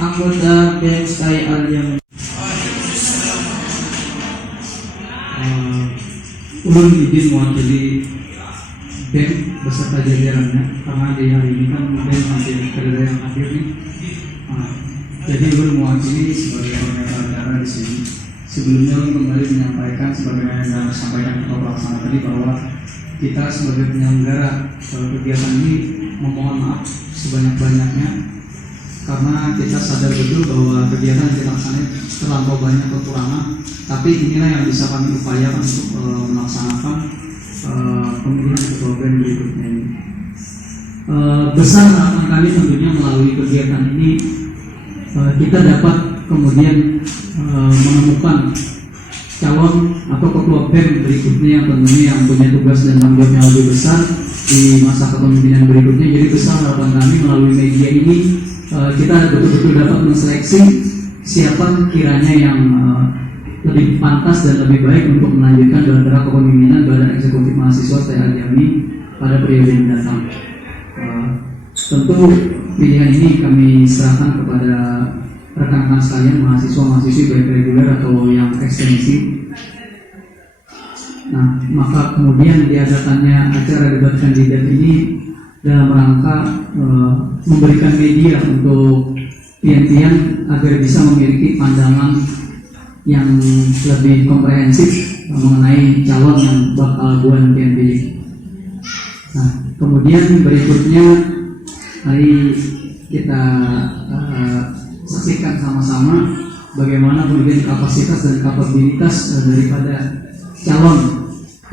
anggota BSI Al-Yamin. Ulun izin mewakili BEM beserta jajarannya karena di hari ini kan BEM hadir kerja yang hadir nih. Jadi ulun mewakili sebagai koordinator acara di sini. Sebelumnya ulun kembali menyampaikan sebagaimana yang disampaikan ketua pelaksana tadi bahwa kita sebagai penyelenggara kegiatan ini memohon maaf sebanyak-banyaknya karena kita sadar betul bahwa kegiatan yang kita laksanakan terlampau banyak kekurangan, tapi inilah yang bisa kami upayakan untuk melaksanakan pemilihan ketua BEM berikutnya ini. Besar harapan kami tentunya melalui kegiatan ini kita dapat kemudian menemukan calon atau ketua BEM berikutnya yang tentunya yang punya tugas dan tanggung jawab yang lebih besar di masa kepemimpinan berikutnya. Jadi besar harapan kami melalui media ini kita betul-betul dapat menseleksi siapa kiranya yang lebih pantas dan lebih baik untuk melanjutkan dalam rangka kepemimpinan Badan Eksekutif Mahasiswa Al-Yamin pada periode yang datang. Tentu pilihan ini kami serahkan kepada rekan-rekan sekalian, mahasiswa-mahasiswi baik reguler atau yang ekstensi. Nah, maka kemudian diadakannya acara debat kandidat ini dalam rangka memberikan media untuk pian-pian agar bisa memiliki pandangan yang lebih komprehensif mengenai calon yang bakal buan pian pilih. Nah, kemudian berikutnya mari kita saksikan sama-sama bagaimana kemudian kapasitas dan kapabilitas daripada calon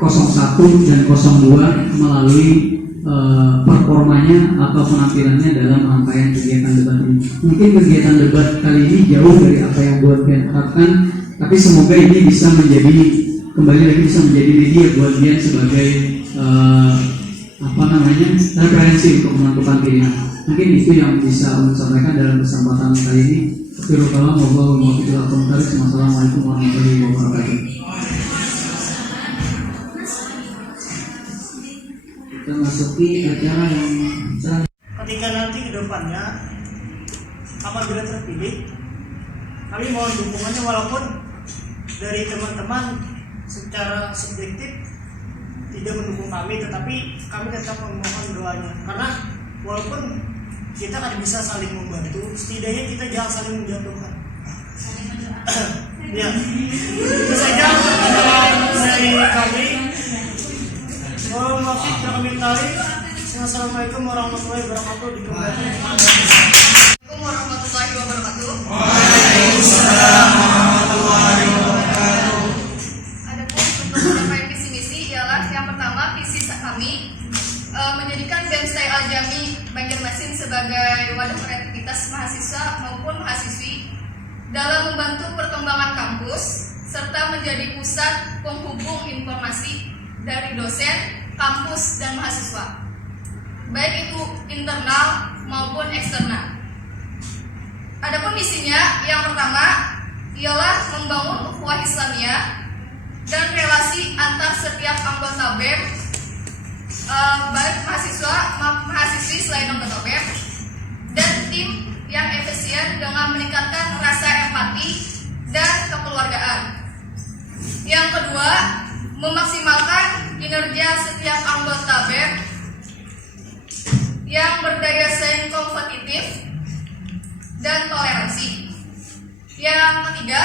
01 dan 02 melalui performanya atau penampilannya dalam rangkaian kegiatan debat ini. Mungkin kegiatan debat kali ini jauh dari apa yang buat Bian harapkan, tapi semoga ini bisa menjadi kembali lagi bisa menjadi media buat Bian sebagai referensi untuk menentukan pilihan. Mungkin itu yang bisa saya sampaikan dalam kesempatan kali ini. Assalamualaikum warahmatullahi wabarakatuh. Kita masuki acara yang ketika nanti ke depannya apabila terpilih, kami mohon dukungannya walaupun dari teman-teman secara subjektif tidak mendukung kami, tetapi kami tetap memohon doanya karena walaupun kita kan bisa saling membantu, setidaknya kita jangan saling menjatuhkan. Ya, itu saja dari kami. Assalamualaikum warahmatullahi wabarakatuh. Assalamualaikum warahmatullahi wabarakatuh. Waalaikumsalam warahmatullahi wabarakatuh. Adapun untuk mencapai visi misi ialah yang pertama, visi kami menjadikan BEMSTAI Al-Jami Banjarmasin sebagai wadah kreativitas mahasiswa maupun mahasiswi dalam membantu perkembangan kampus serta menjadi pusat penghubung informasi dari dosen, kampus, dan mahasiswa, baik itu internal maupun eksternal. Adapun misinya yang pertama ialah membangun ukhuwah Islamiyah dan relasi antar setiap anggota BEM, baik mahasiswa, mahasiswi selain anggota BEM, dan tim yang efisien dengan meningkatkan rasa empati dan kekeluargaan. Yang kedua, memaksimalkan kinerja setiap anggota BEM yang berdaya saing kompetitif dan toleransi. Yang ketiga,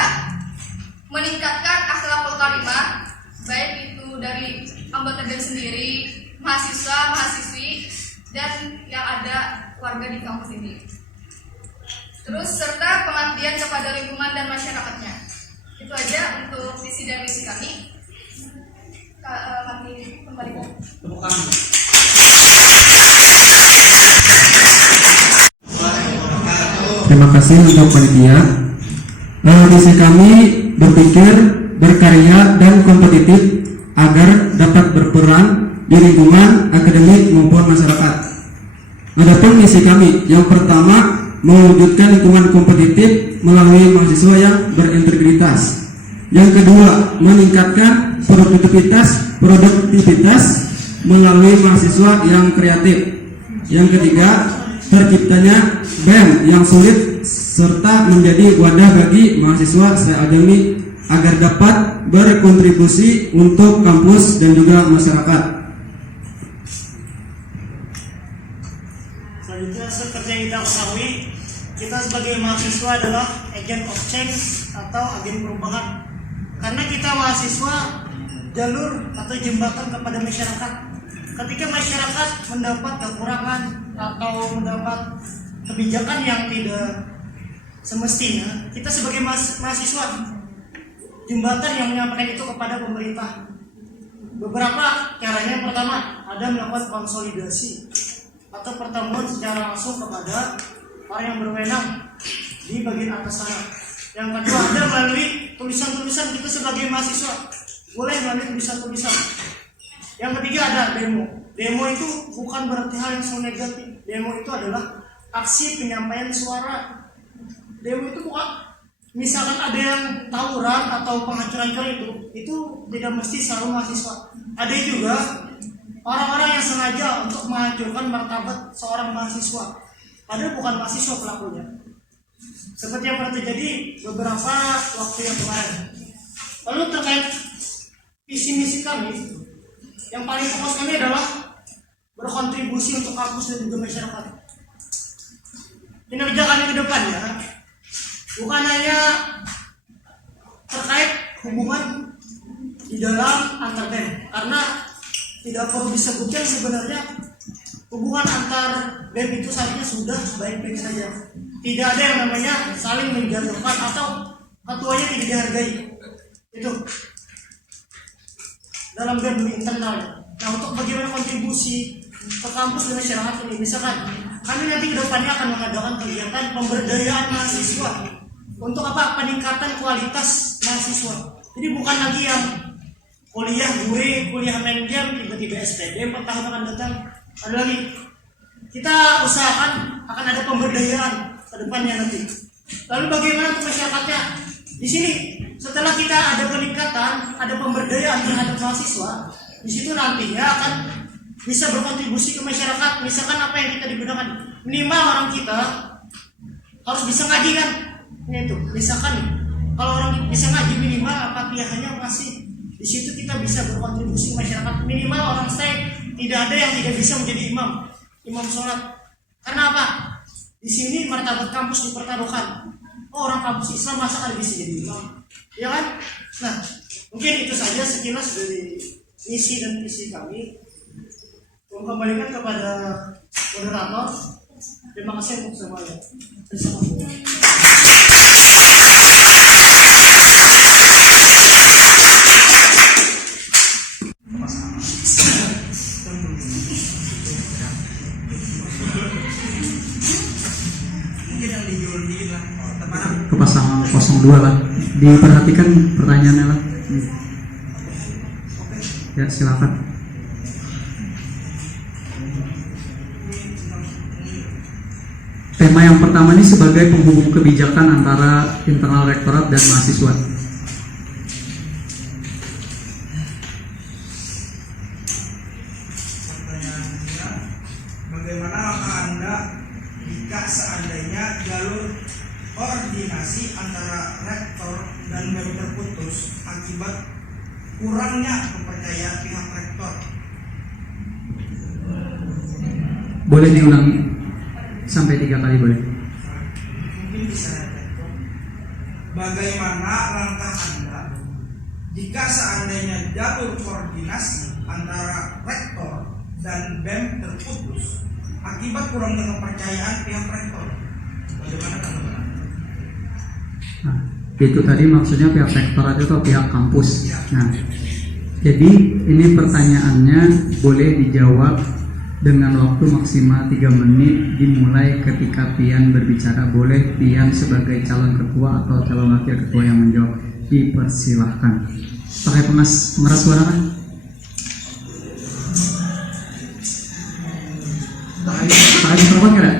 meningkatkan akhlakul karimah, baik itu dari anggota BEM sendiri, mahasiswa, mahasiswi, dan yang ada warga di kampus ini. Terus serta pengabdian kepada lingkungan dan masyarakatnya. Itu aja untuk visi dan misi kami. Kami kembalikan. Terima kasih untuk panitia. Misi kami berpikir, berkarya, dan kompetitif agar dapat berperan di lingkungan akademik maupun masyarakat. Adapun misi kami yang pertama, mewujudkan lingkungan kompetitif melalui mahasiswa yang berintegritas. Yang kedua, meningkatkan produktivitas melalui mahasiswa yang kreatif. Yang ketiga, terciptanya BEM yang solid serta menjadi wadah bagi mahasiswa se-Ajami agar dapat berkontribusi untuk kampus dan juga masyarakat. Selanjutnya, seperti yang kita ketahui, kita sebagai mahasiswa adalah agent of change atau agen perubahan. Karena kita mahasiswa jalur atau jembatan kepada masyarakat. Ketika masyarakat mendapat kekurangan atau mendapat kebijakan yang tidak semestinya, kita sebagai mahasiswa jembatan yang menyampaikan itu kepada pemerintah. Beberapa caranya. Yang pertama, ada melakukan konsolidasi atau pertemuan secara langsung kepada orang yang berwenang di bagian atas sana. Yang kedua, ada melalui tulisan-tulisan kita sebagai mahasiswa, boleh melalui tulisan-tulisan. Yang ketiga, ada demo. Demo itu bukan berarti hal yang so negatif. Demo itu adalah aksi penyampaian suara. Demo itu bukan misalkan ada yang tawuran atau penghancuran itu tidak mesti selalu mahasiswa. Ada juga orang-orang yang sengaja untuk menghancurkan martabat seorang mahasiswa. Ada bukan mahasiswa pelakunya. Seperti yang pernah terjadi beberapa waktu yang kemarin. Lalu terkait visi misi kami, yang paling fokus kami adalah berkontribusi untuk kampus dan juga masyarakat. Kinerja kami ke depannya bukan hanya terkait hubungan di dalam antar BEM, karena tidak perlu disebutkan sebenarnya hubungan antar BEM itu seharusnya sudah baik-baik saja. Tidak ada yang namanya saling menjatuhkan atau ketuanya tidak dihargai. Itu dalam BEM internal. Nah, untuk bagaimana kontribusi ke kampus dan masyarakat ini, misalkan kami nanti ke depannya akan mengadakan kegiatan pemberdayaan mahasiswa. Untuk apa? Peningkatan kualitas mahasiswa. Jadi bukan lagi yang kuliah gue, kuliah main game, tiba-tiba SPD 4 tahun akan datang. Ada lagi, kita usahakan akan ada pemberdayaan ke depannya nanti. Lalu bagaimana untuk masyarakatnya? Di sini setelah kita ada peningkatan, ada pemberdayaan terhadap mahasiswa, di situ nantinya akan bisa berkontribusi ke masyarakat. Misalkan apa yang kita digunakan, minimal orang kita harus bisa ngaji kan? Ini itu, misalkan kalau orang bisa ngaji minimal Fatihahnya masih, di situ kita bisa berkontribusi ke masyarakat. Minimal orang stay, tidak ada yang tidak bisa menjadi imam sholat. Karena apa? Di sini martabat kampus dipertaruhkan. Oh, orang kampus Islam masa kan bisa jadi imam, ya kan? Nah, mungkin itu saja sekilas dari misi dan visi kami. Kembalikan kepada moderator. Terima kasih untuk semuanya. Ke pasangan 02 lah. Diperhatikan pertanyaannya lah. Ya, silakan. Tema yang pertama ini sebagai penghubung kebijakan antara internal rektorat dan mahasiswa. Pertanyaannya, bagaimana langkah Anda jika seandainya jalur koordinasi antara rektor dan BEM terputus akibat kurangnya kepercayaan pihak rektor? Boleh diulang sampai 3 kali boleh. Mungkin bisa rektor. Bagaimana langkah Anda jika seandainya jalur koordinasi antara rektor dan BEM terputus akibat kurangnya kepercayaan pihak rektor? Bagaimana tanggapan Anda? Nah, itu tadi maksudnya pihak rektorat itu atau pihak kampus. Nah, jadi ini pertanyaannya boleh dijawab dengan waktu maksimal 3 menit dimulai ketika Pian berbicara. Boleh Pian sebagai calon ketua atau calon wakil ketua yang menjawab. Dipersilahkan. Pakai pengeras suara kan? Pakai mikrofon nggak ada?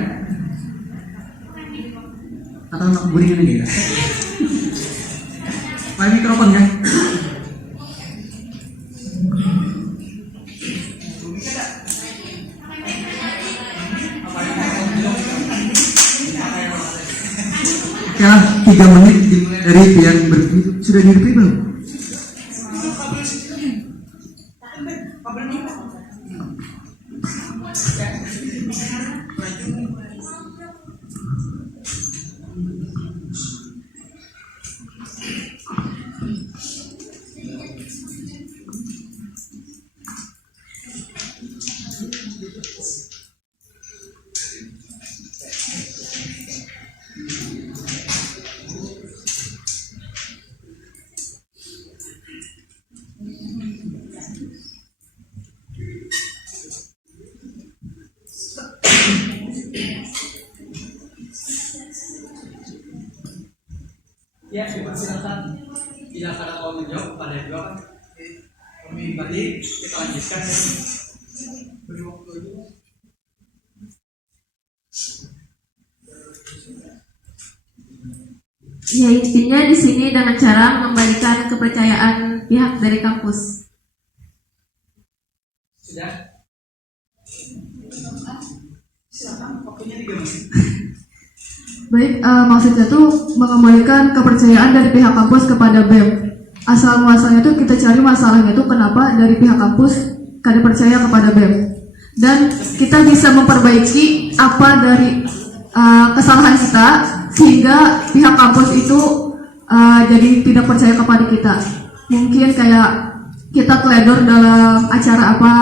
Atau nak guringan aja nggak? Pakai mikrofon kan? kah 3 menit dimulai dari yang sudah di-review belum? Ya, silakan. Bila ada mau menjawab pada dua kan, kami balik kita lanjutkan. Beri waktu dulu. Ya, intinya di sini dengan cara mengembalikan kepercayaan pihak dari kampus. Sudah? Silakan, waktunya 3 menit. Baik, maksudnya tuh mengembalikan kepercayaan dari pihak kampus kepada BEM. Asal muasalnya tuh kita cari masalahnya tuh kenapa dari pihak kampus kada percaya kepada BEM. Dan kita bisa memperbaiki apa dari kesalahan kita sehingga pihak kampus itu jadi tidak percaya kepada kita. Mungkin kayak kita teledor dalam acara apa.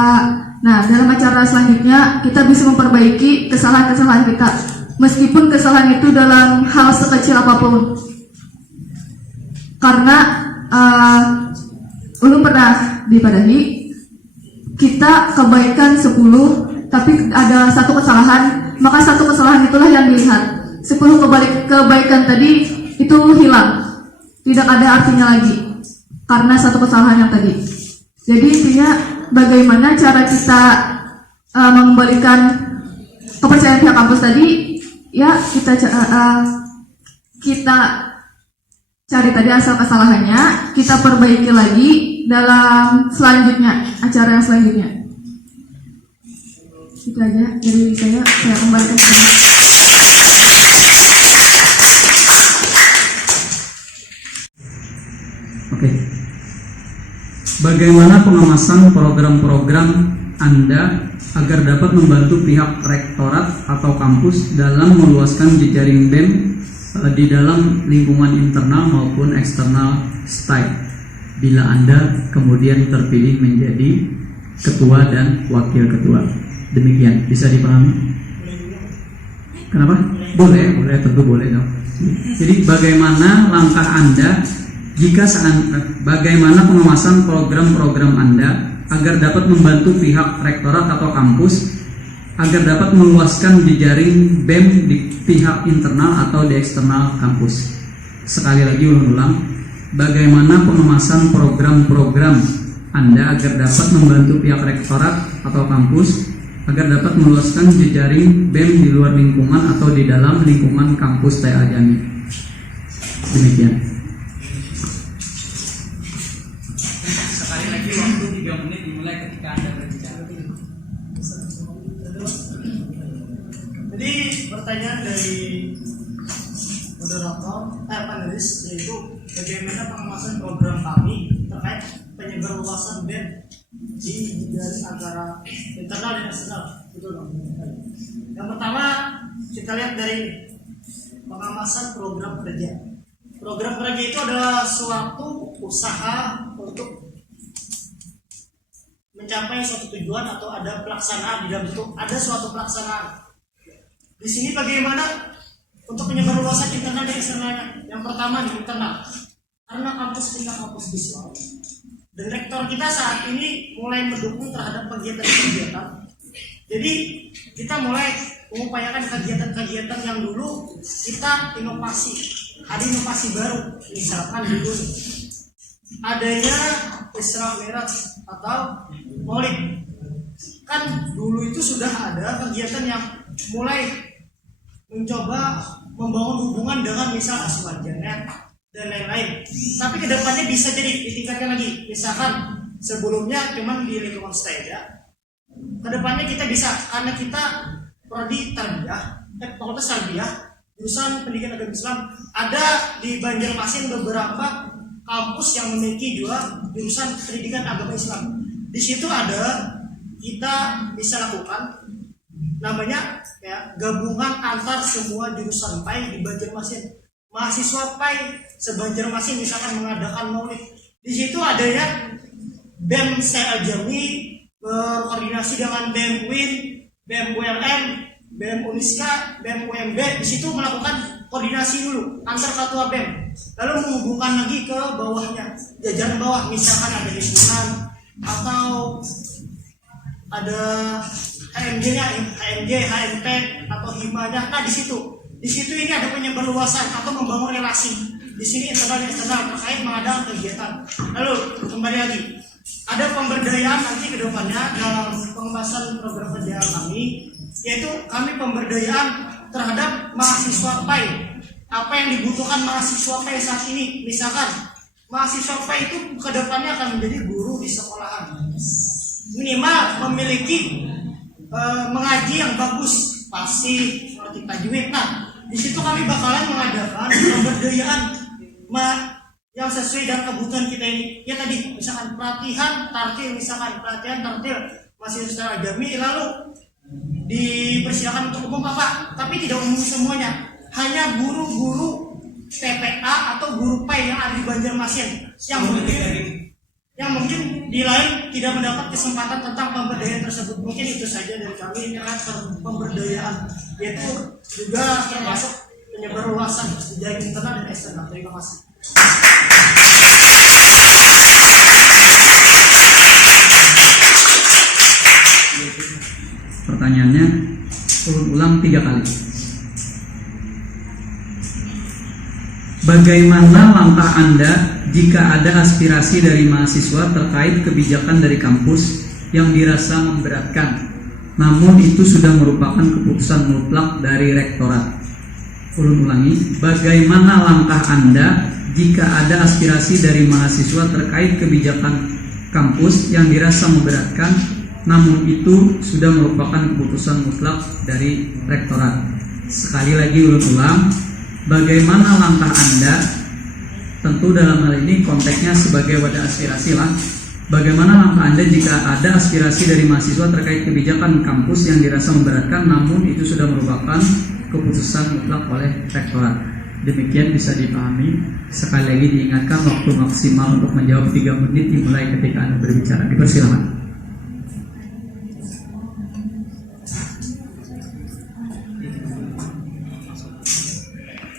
Nah, dalam acara selanjutnya kita bisa memperbaiki kesalahan-kesalahan kita. Meskipun kesalahan itu dalam hal sekecil apapun. Karena ulun pernah dipadahi, kita kebaikan 10, tapi ada satu kesalahan, maka satu kesalahan itulah yang dilihat. 10 kebaikan tadi itu hilang, tidak ada artinya lagi, karena satu kesalahan yang tadi. Jadi intinya bagaimana cara kita mengembalikan kepercayaan pihak kampus tadi. Ya, kita cari tadi asal kesalahannya, kita perbaiki lagi dalam selanjutnya, acara yang selanjutnya. Itu aja dari saya kembalikan ke sini. Oke. Bagaimana pengawasan program-program Anda agar dapat membantu pihak rektorat atau kampus dalam meluaskan jejaring BEM di dalam lingkungan internal maupun eksternal STAI bila Anda kemudian terpilih menjadi ketua dan wakil ketua. Demikian, bisa dipahami? Kenapa? Boleh, tentu boleh dong. Jadi bagaimana langkah Anda bagaimana pengawasan program-program Anda agar dapat membantu pihak rektorat atau kampus agar dapat meluaskan jejaring BEM di pihak internal atau di eksternal kampus. Sekali lagi ulang, bagaimana pengawasan program-program Anda agar dapat membantu pihak rektorat atau kampus agar dapat meluaskan jejaring BEM di luar lingkungan atau di dalam lingkungan kampus TI Aljami. Demikian. Sekali lagi waktu 3 menit dimulai ketika Anda berbicara. Jadi pertanyaan dari moderator, panelis, yaitu bagaimana pengawasan program kami terkait penyebarluasan BEM di jejaring antara internal dan eksternal. Betul dong. Yang pertama kita lihat dari pengawasan program kerja. Program kerja itu adalah suatu usaha untuk mencapai suatu tujuan atau ada pelaksanaan di dalam itu, ada suatu pelaksanaan. Di sini bagaimana untuk penyebarluasan internal dan eksternalnya? Yang pertama di internal, karena kampus kita kampus visual dan rektor kita saat ini mulai mendukung terhadap kegiatan-kegiatan. Jadi kita mulai mengupayakan kegiatan-kegiatan yang dulu kita inovasi, ada inovasi baru, misalkan dulu adanya Isra Mi'raj atau Maulid. Kan dulu itu sudah ada kegiatan yang mulai mencoba membangun hubungan dengan misal asuhan janet dan lain-lain. Tapi kedepannya bisa jadi ditingkatkan lagi. Misalkan sebelumnya cuma di lingkungan STAI, kedepannya kita bisa, karena kita prodi tarbiyah, fakultas tarbiyah, jurusan pendidikan agama Islam. Ada di Banjarmasin beberapa kampus yang memiliki 2 jurusan pendidikan agama Islam. Di situ ada, kita bisa lakukan namanya ya gabungan antar semua jurusan PAI di Banjarmasin. Mahasiswa PAI se-Banjarmasin misalkan mengadakan maulid. Di situ adanya BEM STI Aljami berkoordinasi dengan BEM UIN, BEM ULM, BEM Uniska, BEM UMB. Di situ melakukan koordinasi dulu antar ketua BEM, lalu menghubungkan lagi ke bawahnya, jajaran bawah, misalkan ada himpunan atau ada HMJ-nya, HMJ, HMP atau himanya. Nah di situ ini ada penyebarluasan atau membangun relasi. Di sini internal terkait mengadakan kegiatan. Lalu kembali lagi, ada pemberdayaan nanti ke depannya dalam pembahasan program kerja kami, yaitu kami pemberdayaan terhadap mahasiswa PAI. Apa yang dibutuhkan mahasiswa PAI saat ini? Misalkan mahasiswa PAI itu ke depannya akan menjadi guru di sekolahan. Minimal memiliki mengaji yang bagus, pasti seperti tajwid. Nah, di situ kami bakalan mengadakan pemberdayaan yang sesuai dengan kebutuhan kita ini. Ya tadi, misalkan pelatihan tartil masih secara agami, lalu dipersilakan untuk umum Bapak, tapi tidak umum semuanya. Hanya guru-guru TPA atau guru PAI yang ada di Banjarmasin yang mungkin di lain tidak mendapat kesempatan tentang pemberdayaan tersebut. Mungkin itu saja dari kami terkait pemberdayaan, yaitu juga termasuk penyebarluasan sejarah internal dan eksternal. Terima kasih. Pertanyaannya ulang 3 kali. Bagaimana langkah Anda jika ada aspirasi dari mahasiswa terkait kebijakan dari kampus yang dirasa memberatkan, namun itu sudah merupakan keputusan mutlak dari rektorat? Ulangi, bagaimana langkah Anda jika ada aspirasi dari mahasiswa terkait kebijakan kampus yang dirasa memberatkan, namun itu sudah merupakan keputusan mutlak dari rektorat? Sekali lagi ulang, bagaimana langkah Anda, tentu dalam hal ini konteksnya sebagai wadah aspirasi lah, bagaimana langkah Anda jika ada aspirasi dari mahasiswa terkait kebijakan kampus yang dirasa memberatkan, namun itu sudah merupakan keputusan mutlak oleh rektorat? Demikian bisa dipahami. Sekali lagi diingatkan, waktu maksimal untuk menjawab 3 menit dimulai ketika Anda berbicara. Dipersilakan.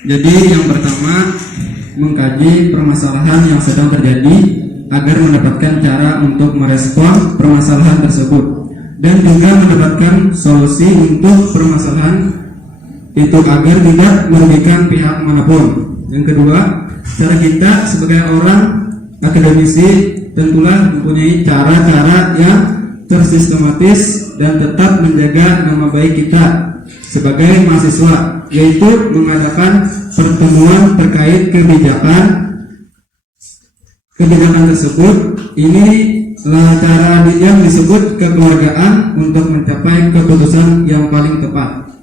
Jadi yang pertama, mengkaji permasalahan yang sedang terjadi agar mendapatkan cara untuk merespon permasalahan tersebut dan juga mendapatkan solusi untuk permasalahan itu agar tidak merugikan pihak manapun. Yang kedua, cara kita sebagai orang akademisi tentulah mempunyai cara-cara yang tersistematis dan tetap menjaga nama baik kita sebagai mahasiswa, yaitu mengadakan pertemuan terkait kebijakan tersebut. Ini cara yang disebut kekeluargaan untuk mencapai keputusan yang paling tepat.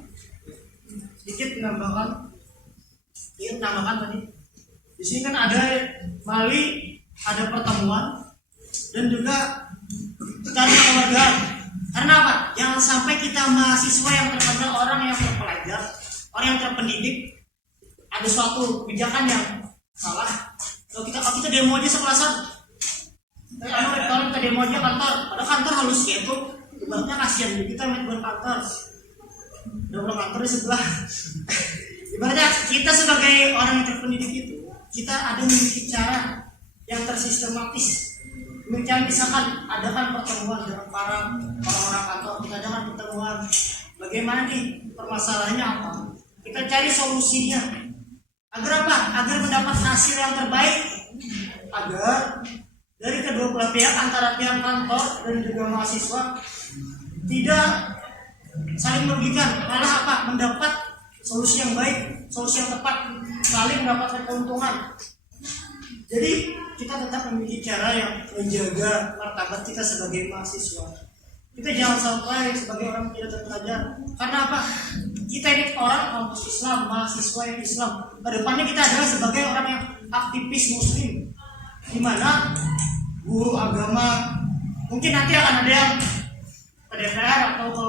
Sedikit menambahkan tadi. Di sini kan ada Bali, ada pertemuan dan juga cara kekeluargaan. Karena apa? Jangan sampai kita mahasiswa yang terkenal, orang yang terpelajar, orang yang terpendidik, ada suatu kebijakan yang salah. Kalau kita demo aja sekelasan, kalau kita demo aja kantor, ada kantor halus gitu, ibaratnya kasihan kita main kantor, udah kantor di sebelah. Ibaratnya kita sebagai orang yang terpendidik itu, kita ada memiliki cara yang tersistematis. Misalkan adakan pertemuan dengan para orang-orang kantor, kita adakan pertemuan bagaimana nih permasalahannya apa, kita cari solusinya agar apa? Agar mendapat hasil yang terbaik, agar dari kedua belah pihak antara pihak kantor dan juga mahasiswa tidak saling merugikan, malah apa? Mendapat solusi yang baik, solusi yang tepat, saling mendapatkan keuntungan. Jadi kita tetap memiliki cara yang menjaga martabat kita sebagai mahasiswa. Kita jangan sampai sebagai orang tidak terpelajar. Karena apa? kita ini orang kampus Islam, mahasiswa yang Islam. Kedepannya kita adalah sebagai orang yang aktivis Muslim, di mana guru agama mungkin nanti akan ada yang ke DPR atau ke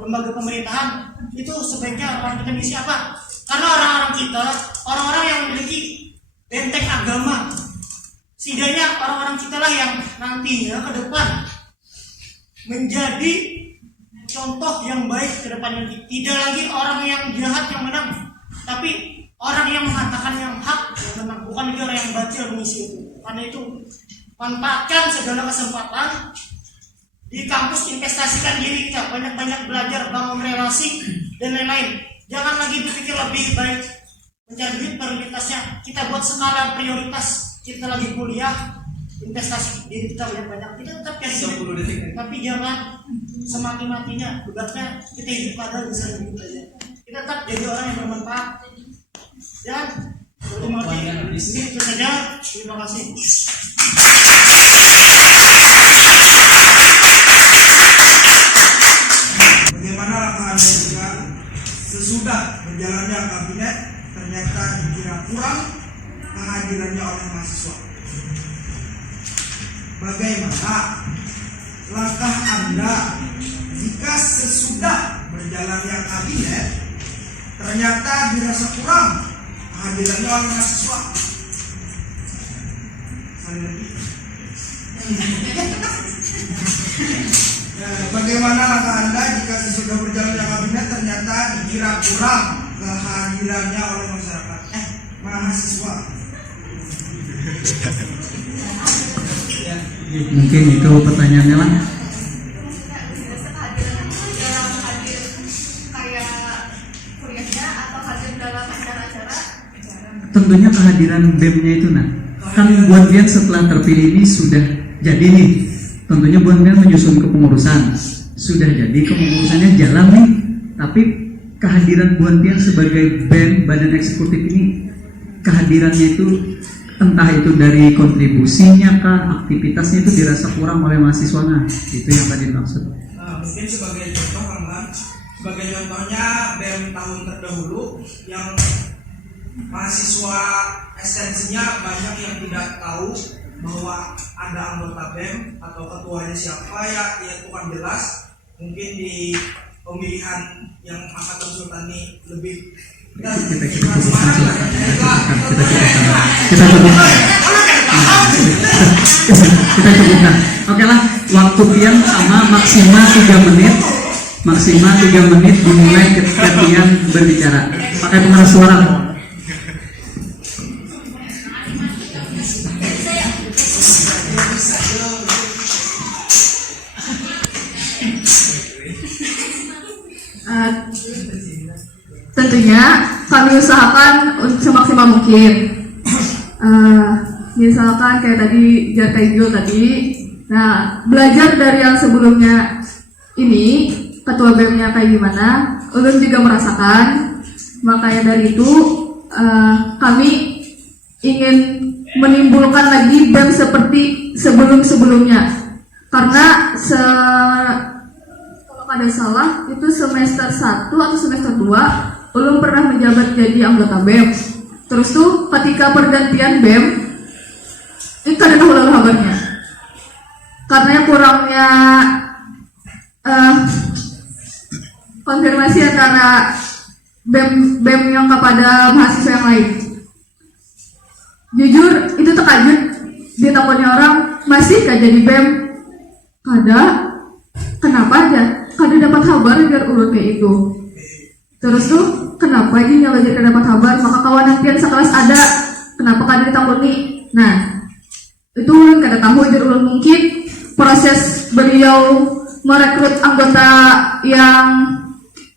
lembaga pemerintahan. Itu sebaiknya orang kita misi apa? Karena orang-orang kita, orang-orang yang memiliki benteng agama, setidaknya orang-orang kita lah yang nantinya ke depan menjadi contoh yang baik ke depannya. Tidak lagi orang yang jahat yang menang, tapi orang yang mengatakan yang hak yang menang, bukan lagi orang yang batil mengisi itu. Karena itu manfaatkan segala kesempatan di kampus, investasikan diri kita, banyak-banyak belajar, bangun relasi dan lain-lain. Jangan lagi berpikir lebih baik mencari duit prioritasnya. Kita buat skala prioritas. Kita lagi kuliah, investasi diri kita banyak-banyak. Kita tetap cari duit, tapi jangan semati-matinya. Beratnya kita hidup padahal bisa hidup aja. Kita tetap jadi orang yang bermanfaat. Dan itu saja. Terima kasih. Bagaimana langkah Anda jika sesudah berjalannya kabinet ternyata dikira kurang kehadirannya oleh mahasiswa? Bagaimana langkah Anda jika sesudah berjalannya kabinet ternyata dirasa kurang kehadirannya oleh mahasiswa? Sekali lagi. Bagaimana langkah Anda jika sesudah berjalannya kabinet ternyata dikira kurang kehadirannya oleh masyarakat? Mahasiswa. Mungkin itu pertanyaannya lah. Dirasa kehadiran dalam hadir kayak kuliahnya atau hadir dalam acara-acara? Tentunya kehadiran BEM-nya itu kan Buan Bian setelah terpilih ini sudah jadi nih. Tentunya Buan Bian menyusun kepengurusan, sudah jadi kepengurusannya jalan nih. Tapi kehadiran Buan Bian sebagai BEM, badan eksekutif ini, kehadirannya itu entah itu dari kontribusinya kah, aktivitasnya itu dirasa kurang oleh mahasiswa. Itu yang tadi maksud. Mungkin sebagai contoh, sebagai contohnya BEM tahun terdahulu yang mahasiswa esensinya banyak yang tidak tahu bahwa ada anggota BEM atau ketuanya siapa, ya itu kan jelas. Mungkin di pemilihan yang angkatan sultani lebih Kita cukupkan. Oke lah, waktu Pian sama maksimal 3 menit. Maksimal 3 menit dimulai ketika Pian berbicara. Pakai pengeras suara. Tentunya kami usahakan semaksimal mungkin. Misalkan kayak tadi Jarka Igul tadi, nah belajar dari yang sebelumnya ini ketua BEM-nya kayak gimana, ulun juga merasakan. Makanya dari itu kami ingin menimbulkan lagi BEM seperti sebelum-sebelumnya. Karena kalau ada salah itu semester 1 atau semester 2 ulun pernah menjabat jadi anggota BEM. Terus tuh ketika pergantian BEM itu ada lalu kabarnya. Karena kurangnya konfirmasi antara BEM yang kepada mahasiswa yang lain. Jujur itu terkejut, ditakutin orang masih gak jadi BEM. Kenapa aja? Kada dapat kabar biar urut kayak itu. Terus tuh kenapa aja nggak belajar dapat kabar? Maka kawan yang sekelas ada, kenapa kada ditakuni? Nah, itu ulun kada tahu. Jadi ulun mungkin proses beliau merekrut anggota yang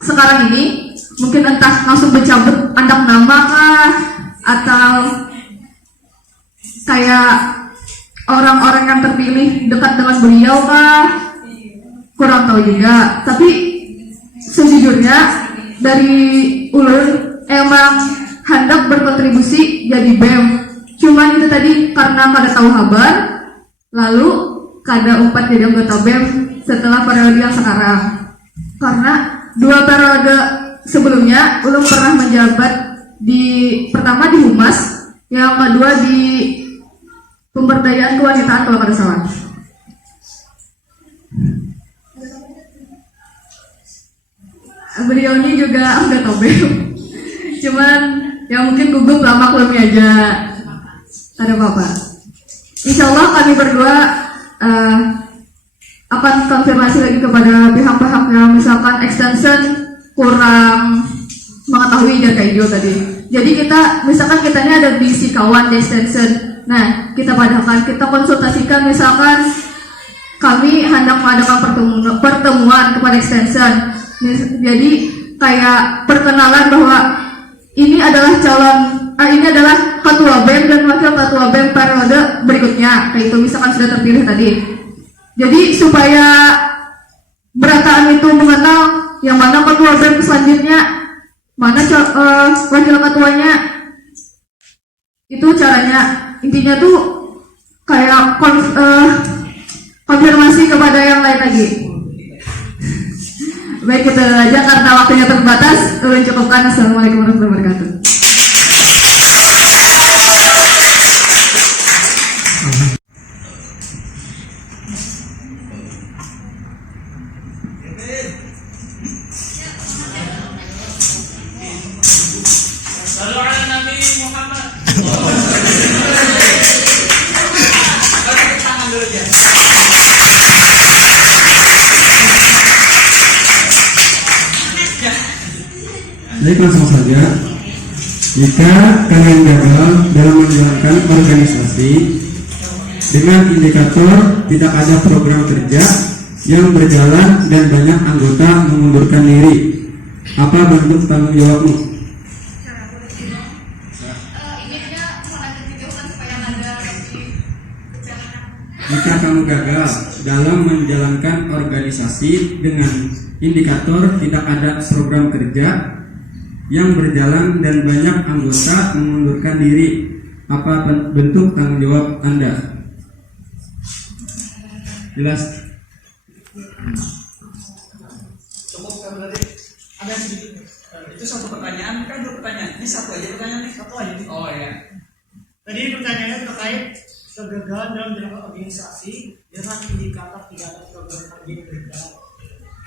sekarang ini mungkin entah langsung mencabut andak nama kah, atau kayak orang-orang yang terpilih dekat dengan beliau kah, kurang tahu juga. Tapi sejujurnya dari ulun emang hendak berkontribusi jadi BEM. Cuman itu tadi karena kada tahu kabar, lalu kada umpat jadi anggota BEM setelah periode yang sekarang. Karena 2 periode sebelumnya ulun pernah menjabat pertama di Humas, yang kedua di pemberdayaan kewanitaan kalau tidak salah. Beliau ini juga anggota BEM, cuman ya mungkin gugup lama maklumi aja, ada apa-apa. Insya Allah kami berdua akan konfirmasi lagi kepada pihak-pihak yang misalkan extension kurang mengetahui jaga hijau tadi. Jadi kita misalkan kita ini ada di kawan di extension, nah kita padahkan, kita konsultasikan misalkan kami hendak mengadakan pertemuan kepada extension. Jadi kayak perkenalan bahwa ini adalah ini adalah ketua BEM dan wakil ketua BEM periode berikutnya, kayak itu misalkan sudah terpilih tadi. Jadi supaya berataan itu mengenal yang mana ketua BEM selanjutnya, mana wakil ketuanya, itu caranya. Intinya tuh kayak konfirmasi kepada yang lain lagi. Baik, kita aja karena waktunya terbatas, ulun cukupkan. Assalamualaikum warahmatullahi wabarakatuh. Sallu ala Nabi Muhammad. Tangan dulu ya. Baik, langsung saja. Jika kalian gagal dalam menjalankan organisasi dengan indikator tidak ada program kerja yang berjalan dan banyak anggota mengundurkan diri, apa bentuk tanggung jawabmu? Ini dia mengajar videokan supaya ada di Jika kamu gagal dalam menjalankan organisasi dengan indikator tidak ada program kerja yang berjalan dan banyak anggota mengundurkan diri, apa bentuk tanggung jawab Anda? Jelas? Cukup kan berarti? Ada sedikit. Itu satu pertanyaan kan, dua pertanyaan. Ini satu aja pertanyaan nih. Satu aja nih. Oh ya. Tadi pertanyaannya terkait kegagalan dalam jalankan organisasi dengan indikator tidak ada program kerja yang berjalan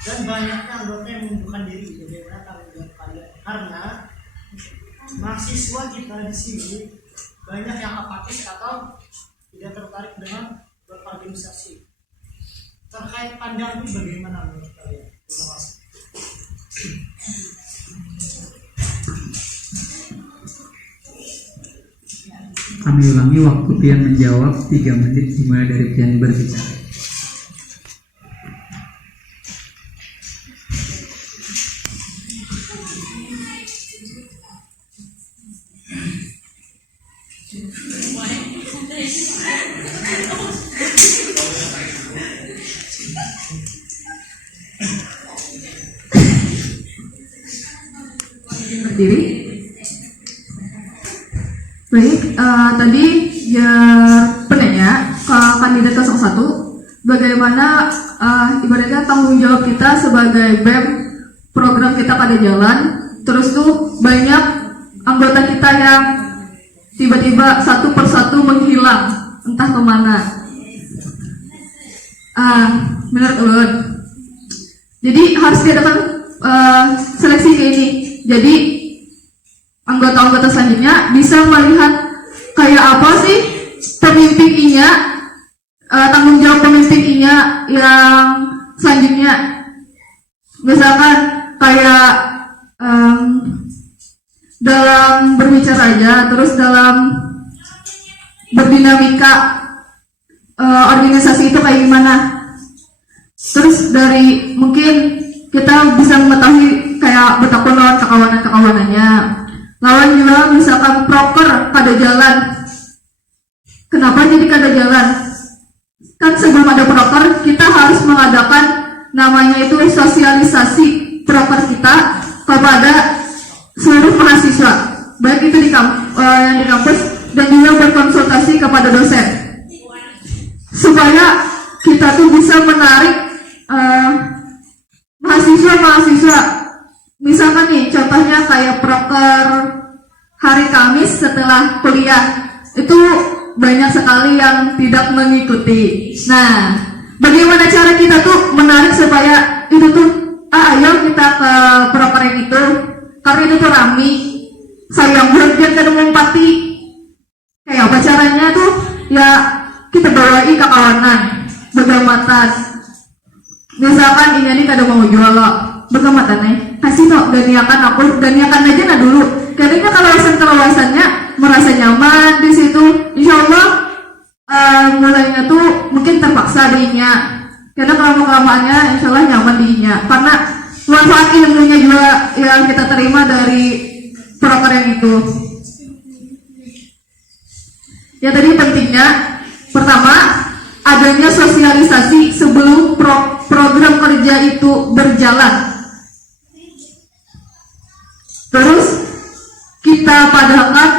dan banyaknya anggota yang mengundurkan diri. Bagaimana tanggung jawab kalian? Karena mahasiswa kita di sini banyak yang apatis atau tidak tertarik dengan berorganisasi. Terkait pandangan ini bagaimana menurut kalian? Terima kasih. Kami ulangi, waktu pian menjawab 3 menit dimulai dari pian berbicara. Berdiri. Baik, tadi ya penanya ke kandidat 01, bagaimana ibaratnya tanggung jawab kita sebagai BEM, program kita pada jalan, terus tuh banyak anggota kita yang tiba-tiba satu persatu menghilang entah kemana. Menurut ulun, jadi harus diadakan seleksi kayak ini. Jadi anggota-anggota selanjutnya bisa melihat kayak apa sih pemimpin I-nya, tanggung jawab pemimpin I-nya yang selanjutnya. Misalkan kayak dalam berbicara aja, terus dalam berdinamika organisasi itu kayak gimana. Terus dari mungkin kita bisa mengetahui kayak betapa lawan kekawanan-kekawanannya. Lawan juga misalkan proper kada jalan. Kenapa jadi kada jalan? Kan sebelum ada proper kita harus mengadakan namanya itu sosialisasi proper kita kepada seluruh mahasiswa, baik itu yang di kampus dan juga berkonsultasi kepada dosen, supaya kita tuh bisa menarik mahasiswa. Misalkan nih contohnya kayak proker hari Kamis setelah kuliah itu banyak sekali yang tidak mengikuti. Nah, bagaimana cara kita tuh menarik supaya itu tuh ayo kita ke proker yang itu, karena itu tuh rame, sayang banget kan mau pati. Kayak apa caranya tuh? Ya kita bawain ke kawanan, begamatan. Misalkan ini kada mau jual lo, begamatan nih, kasih tau ganiakan aku, ganiakan aja nah dulu. Karena kelawasannya merasa nyaman di situ, insya Allah mulainya tuh mungkin terpaksa dinya. Karena kelama-kelamaannya insya Allah nyaman dinya. Karena manfaat ilmunya juga yang kita terima dari proker yang itu. Ya tadi pentingnya, pertama adanya sosialisasi sebelum program kerja itu berjalan. Terus kita padahkan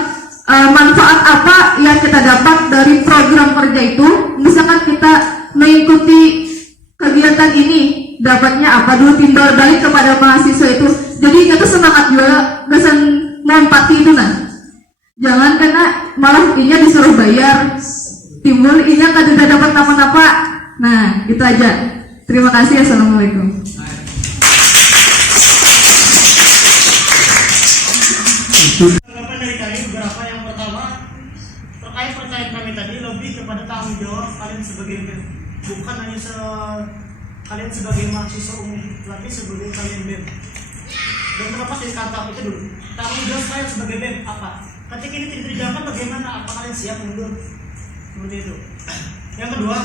manfaat apa yang kita dapat dari program kerja itu. Misalkan kita mengikuti kegiatan ini, dapatnya apa dulu, timbal balik kepada mahasiswa itu. Jadi kita semangat juga, gasan mempati itu nah. Jangan karena malah inya disuruh bayar, timbul inya kada dapat apa-apa. Nah, itu aja. Terima kasih. Assalamualaikum. Tanggapan dari kami beberapa. Yang pertama, terkait pertanyaan kami tadi lebih kepada tanggung jawab kalian sebagai BEM, bukan hanya kalian sebagai mahasiswa umum, tapi sebagai kalian BEM. Dan terlepas dari kata itu dulu, tanggung jawab kalian sebagai BEM apa? Ketika ini tidak dijalankan, bagaimana? Apa kalian siap mundur? Seperti itu. Yang kedua,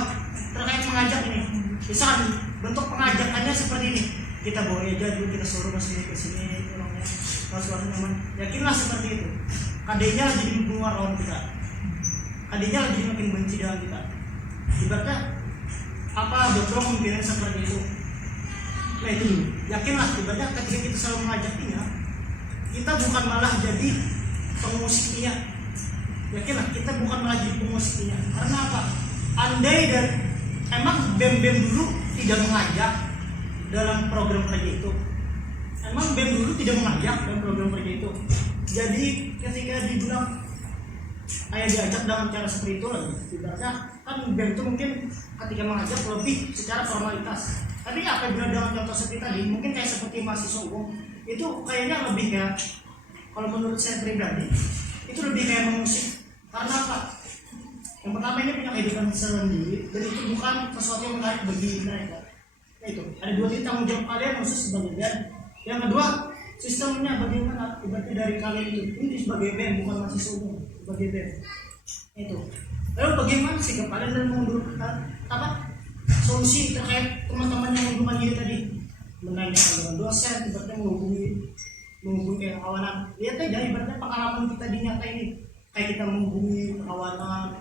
terkait mengajak ini, misalkan bentuk pengajakannya seperti ini, kita bawa aja dulu, kita suruh ke sini, orangnya suasana nyaman. Yakinlah seperti itu. Kadenya lagi dibunuh lawan kita, kadenya lagi makin benci dengan kita. Ibaratnya apa betul mungkin seperti itu. Nah itu dulu. Yakinlah ibaratnya ketika kita selalu mengajaknya, kita bukan malah jadi pengusiknya. Yakinlah kita bukan malah jadi pengusiknya. Karena apa? Andai dan emang BEM-BEM dulu tidak mengajak dalam program kerja itu. Emang BEM dulu tidak mengajak dalam program kerja itu. Jadi ketika dibilang ayah diajak dengan cara seperti itu lagi, ibaratnya kan BEM itu mungkin ketika mengajak lebih secara formalitas. Tapi apabila dengan contoh seperti tadi, mungkin kayak seperti mahasiswa umum, itu kayaknya lebih kayak, kalau menurut saya pribadi, itu lebih kayak mengusik. Karena apa? Yang pertama ini punya kehidupan sendiri, dan itu bukan sesuatu yang menarik bagi mereka. Nah itu, ada dua titik tanggung jawab kalian khusus sebagai BEM. Yang kedua, sistemnya bagaimana? Ibaratnya dari kalian itu, ini sebagai BEM, bukan mahasiswa umum, sebagai BEM. Itu. Lalu bagaimana sikap kalian dalam mengundurkan apa? Solusi terkait teman-teman yang mengundurkan diri tadi, menanyakan dengan dosen, ibaratnya menghubungi kawanan. Lihat aja ibaratnya pengalaman kita di nyata ini, kayak kita menghubungi kawanan,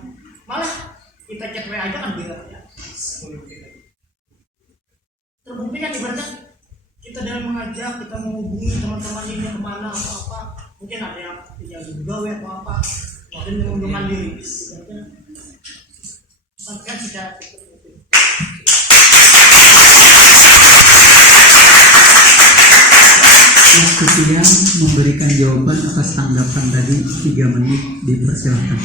malah kita chat WA aja kan beda ya. Terbukti kan ibaratnya kita dalam mengajak, kita menghubungi teman-teman ini kemana atau apa, mungkin ada yang tinggal di gawe atau apa, mungkin mengundurkan diri. Ibaratnya sampaikan secara Kemudian memberikan jawaban atas tanggapan tadi 3 menit, dipersilakan.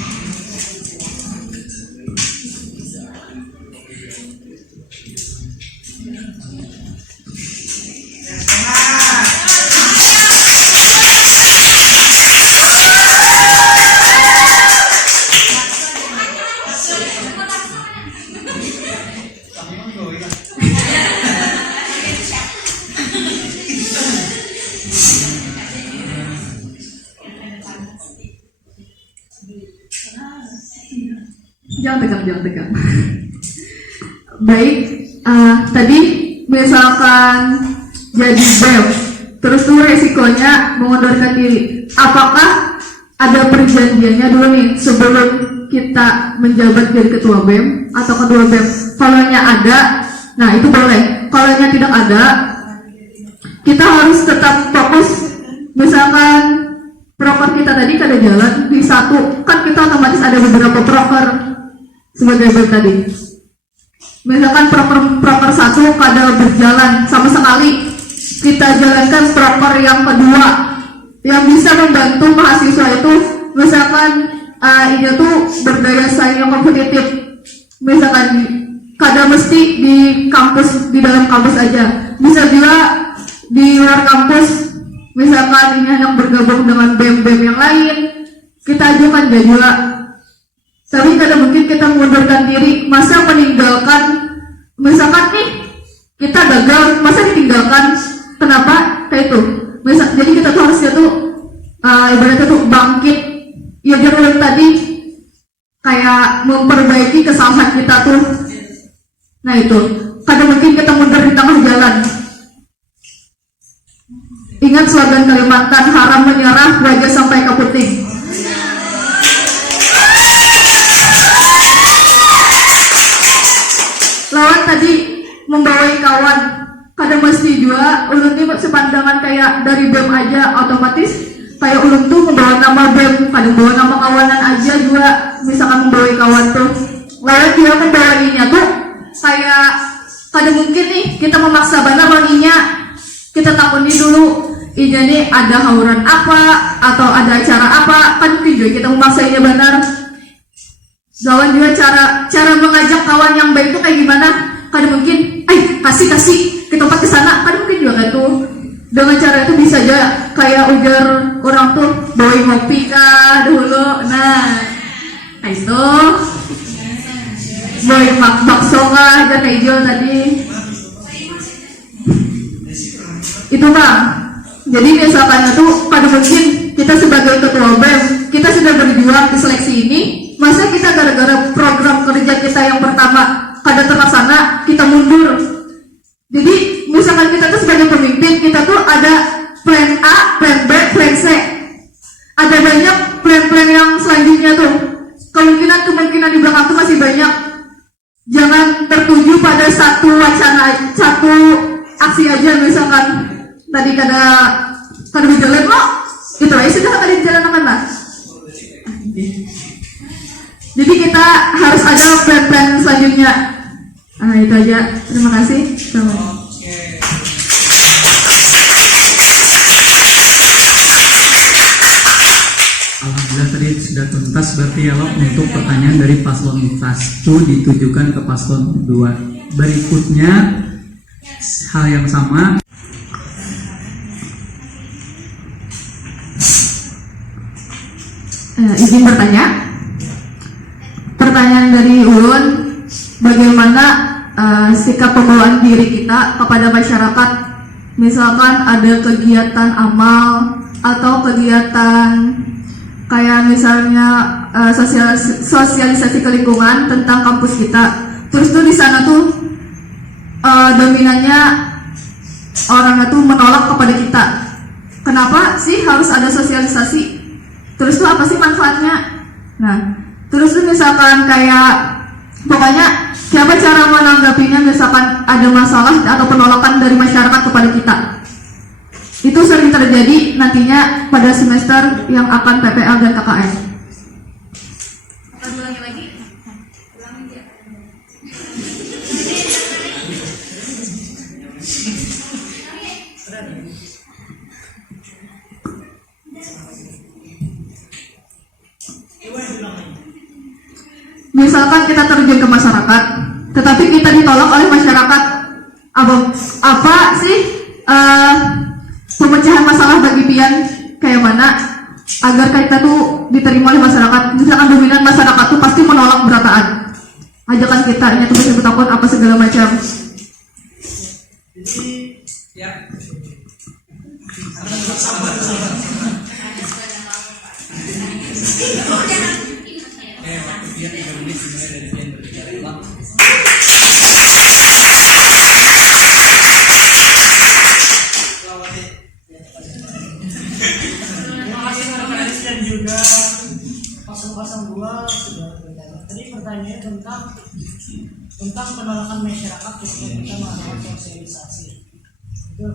Jangan tegang. Baik, tadi misalkan jadi BEM, terus tuh resikonya mengundurkan diri. Apakah ada perjanjiannya dulu nih sebelum kita menjabat jadi ketua BEM atau kedua BEM? Kalau ada, nah itu boleh. Kalau tidak ada, kita harus tetap fokus. Misalkan proker kita tadi kada jalan di satu, kan kita otomatis ada beberapa proker sebagai BEM tadi. Misalkan proker satu kada berjalan sama sekali, kita jalankan proker yang kedua. yang bisa membantu mahasiswa itu, misalkan ini tuh berdaya saing yang kompetitif, misalkan kada mesti di kampus, di dalam kampus aja, bisa juga di luar kampus, misalkan ini yang bergabung dengan BEM-BEM yang lain, kita ajukan juga. Tapi kada mungkin kita mengundurkan diri, masa meninggalkan, misalkan nih kita gagal, masa ditinggalkan, kenapa kayak itu? Jadi kita tuh harusnya tuh ibaratnya tuh bangkit, ya jangan tadi kayak memperbaiki kesalahan kita tuh. Nah itu, kadang mungkin kita mundur di tengah jalan. Ingat slogan Kalimantan, haram menyerah, wajah sampai ke puting. Lawan tadi membawai kawan, kadang mesti juga ulun ini sepandangan kayak dari BEM aja, otomatis kayak ulun tuh membawa nama BEM, kadang bawa nama kawanan aja juga, misalkan membawai kawan tuh. Lawan dia membawainya tuh kayak kadang mungkin nih kita memaksa benar wanginya, kita takuni dulu ini nih ada hauran apa atau ada acara apa, kan mungkin juga kita memaksainya benar. Lawan juga cara mengajak kawan yang baik itu kayak gimana, kadang mungkin kasih ke tempat kesana, kadang mungkin juga kan tuh dengan cara itu bisa aja kayak ujar orang tuh bawain ngopi kah dulu, nah itu bawain bakso kah aja kayak hijau tadi itu bang. Jadi misalkan itu pada mungkin kita sebagai ketua BEM, kita sudah berjuang di seleksi ini, masa kita gara-gara program kerja kita yang pertama kada terlaksana, kita mundur. Jadi misalkan kita tuh sebagai pemimpin, kita tuh ada plan A, plan B, plan C. Ada banyak plan-plan yang selanjutnya tuh. Kemungkinan di belakang tuh masih banyak. Jangan tertuju pada satu wacana, satu aksi aja. Misalkan tadi kada berjalan loh, itu aja sudah kada dijalankan lah. Jadi kita harus ada plan-plan selanjutnya. Nah itu aja, terima kasih. Alhamdulillah tadi sudah tuntas, berarti ya Lok, untuk pertanyaan dari paslon 1 ditujukan ke paslon 2. Berikutnya hal yang sama. Izin bertanya. Pertanyaan dari Ulun, bagaimana sikap pembawaan diri kita kepada masyarakat? Misalkan ada kegiatan amal atau kegiatan kayak misalnya sosialisasi ke lingkungan tentang kampus kita. Terus tuh di sana tuh dominannya orangnya tuh menolak kepada kita. Kenapa sih harus ada sosialisasi? Terus tuh apa sih manfaatnya? Nah, terus tuh misalkan kayak pokoknya siapa cara menanggapinya misalkan ada masalah atau penolakan dari masyarakat kepada kita. Itu sering terjadi nantinya pada semester yang akan PPL dan KKN. Ulangi lagi. Ulangi aja. Misalkan kita terjun ke masyarakat, tetapi kita ditolak oleh masyarakat, apa sih pemecahan masalah bagi pian kayak mana agar kita tuh diterima oleh masyarakat? Misalkan dominan masyarakat tuh pasti menolak berataan, ajakan kita nya tuh bisa takut apa segala macam. Jadi Ya. terima kasih Mas dan juga 002 sudah bertanya. Tadi pertanyaannya tentang penolakan masyarakat ketika kita melakukan sosialisasi. Itu.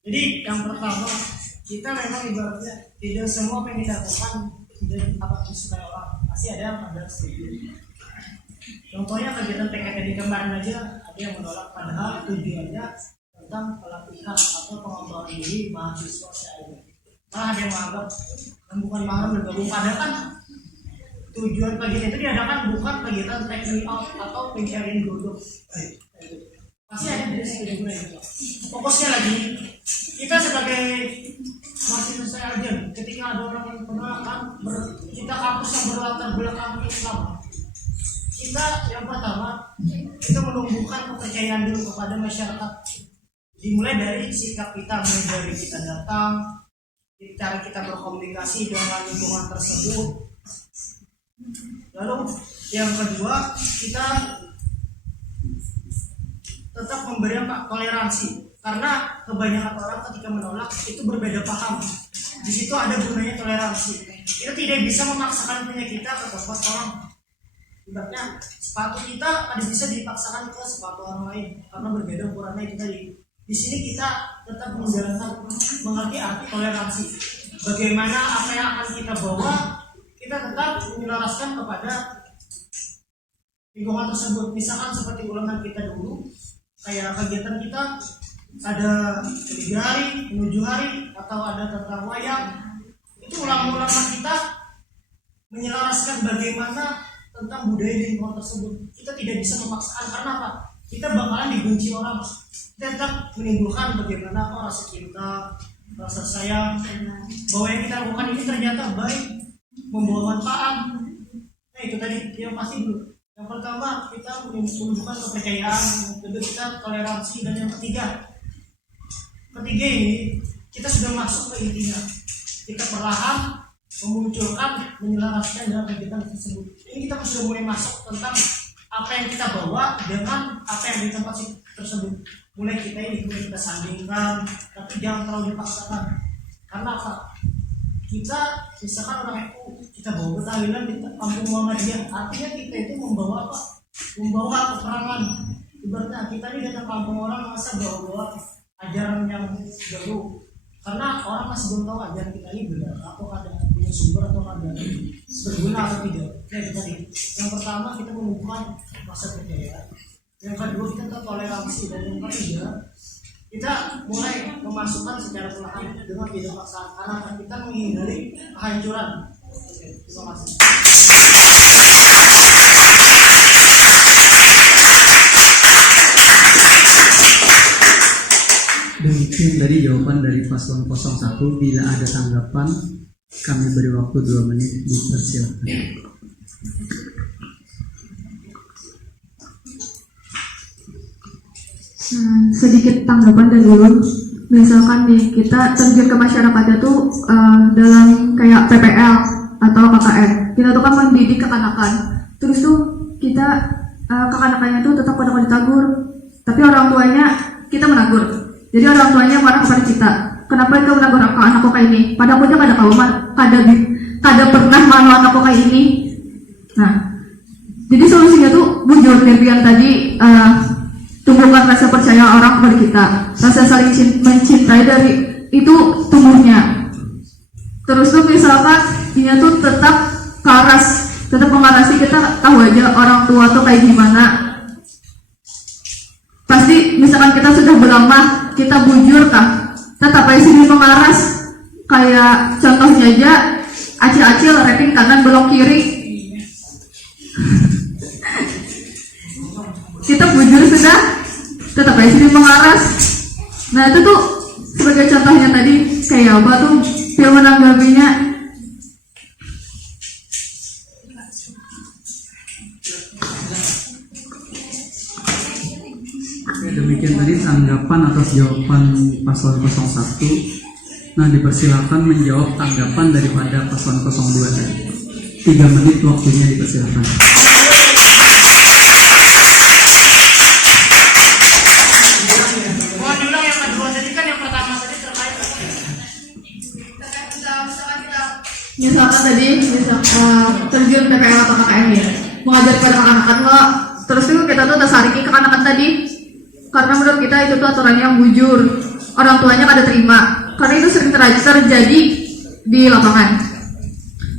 Jadi yang pertama, kita memang ibaratnya tidak semua apa yang kita lakukan tidak dapat disukai orang, pasti ada yang ada setuju. Contohnya kegiatan PKK di kemarin aja ada yang menolak, padahal tujuannya tentang pelatihan atau pengembangan diri mahasiswa saya. malah ada yang menganggap bukan mahram bergabung. Padahal kan tujuan kegiatan itu diadakan bukan kegiatan take me out atau pencarian jodoh. Pasti ada dari segi fokusnya lagi kita sebagai mahasiswa aja, ketika ada orang yang penolakan kita kampus yang berlatar belakang Islam, kita yang pertama kita menumbuhkan kepercayaan dulu kepada masyarakat, dimulai dari sikap kita, mulai dari kita datang, cara kita berkomunikasi dengan lingkungan tersebut. Lalu yang kedua, kita tetap memberi toleransi, karena kebanyakan orang ketika menolak itu berbeda paham. Di situ ada gunanya toleransi. Kita tidak bisa memaksakan punya kita ke tempat orang. Ibaratnya sepatu kita ada bisa dipaksakan ke sepatu orang lain karena berbeda ukurannya itu tadi. Di sini kita tetap menjalankan mengerti arti toleransi. Bagaimana apa yang akan kita bawa, kita tetap menyelaraskan kepada lingkungan tersebut. Misalkan seperti ulangan kita dulu, kayak kegiatan kita ada 3 hari, 7 hari, atau ada tentang wayang, itu ulama-ulama kita menyelaraskan bagaimana tentang budaya di lingkungan tersebut. Kita tidak bisa memaksakan, karena apa? Kita bakalan dibenci orang. Kita tetap menimbulkan bagaimana rasa cinta, rasa sayang, bahwa yang kita lakukan ini ternyata baik, membawa manfaat. Nah itu tadi yang pasti dulu. Yang pertama kita menunjukkan kepercayaan, yang kedua kita toleransi, dan yang ketiga ini kita sudah masuk ke intinya. Kita perlahan memunculkan, menyelaraskan dalam kegiatan tersebut. Ini kita sudah mulai masuk tentang apa yang kita bawa dengan apa yang di tempat tersebut. Mulai kita sandingkan, tapi jangan terlalu dipaksakan. Karena apa? Kita misalkan orang itu kita bawa ke tahlilan di kampung Muhammadiyah, artinya kita itu membawa apa? Membawa keterangan. Ibaratnya kita ini datang kampung orang masa bawa ajaran yang baru, karena orang masih belum tahu ajaran kita ini benar, apakah ada punya sumber atau ada berguna atau tidak. Nah itu tadi. Yang pertama kita menumbuhkan rasa percaya. Yang kedua kita toleransi, dan yang ketiga kita mulai memasukkan secara perlahan dengan tidak paksaan, karena kita menghindari kehancuran. Terima kasih. Demikian tadi jawaban dari paslon 01. Bila ada tanggapan, kami beri waktu 2 menit, dipersilakan. Sedikit tanggapan dari Ulun. Misalkan nih kita terjun ke masyarakatnya tuh dalam kayak PPL atau KKN. Kita tuh kan mendidik kekanakan. Terus tuh kita kekanakannya tuh tetap pada ditegur, tapi orang tuanya kita menegur. Jadi orang tuanya marah kepada kita. Kenapa kau menegur anakku kayak ini? Padahal punya kada tahu, kada pernah malu anakku kayak ini. Nah, jadi solusinya tuh bujur yang tadi. Tumbuhkan rasa percaya orang kepada kita, rasa saling mencintai dari itu tumbuhnya. Terus tuh misalkan dia tuh tetap keras, tetap mengarasi, kita tahu aja orang tua tuh kayak gimana. Pasti misalkan kita sudah berlama, kita bujur kah, tetap aja sih mengaras. Kayak contohnya aja acil-acil rating kanan belok kiri, kita bujur sudah, tetap aja sih mengaras. Nah itu tuh sebagai contohnya tadi kayak apa tuh film menanggapinya. Oke, demikian tadi tanggapan atas jawaban paslon 01. Nah dipersilakan menjawab tanggapan daripada paslon 02 tadi. 3 menit waktunya, dipersilakan. Misalkan tadi terjun PPL atau KKN ya, mengajar pada anak-anak lo, terus itu kita tuh tersariki kekanakan tadi, karena menurut kita itu tuh aturan yang bujur, orang tuanya kada terima, karena itu sering terjadi di lapangan.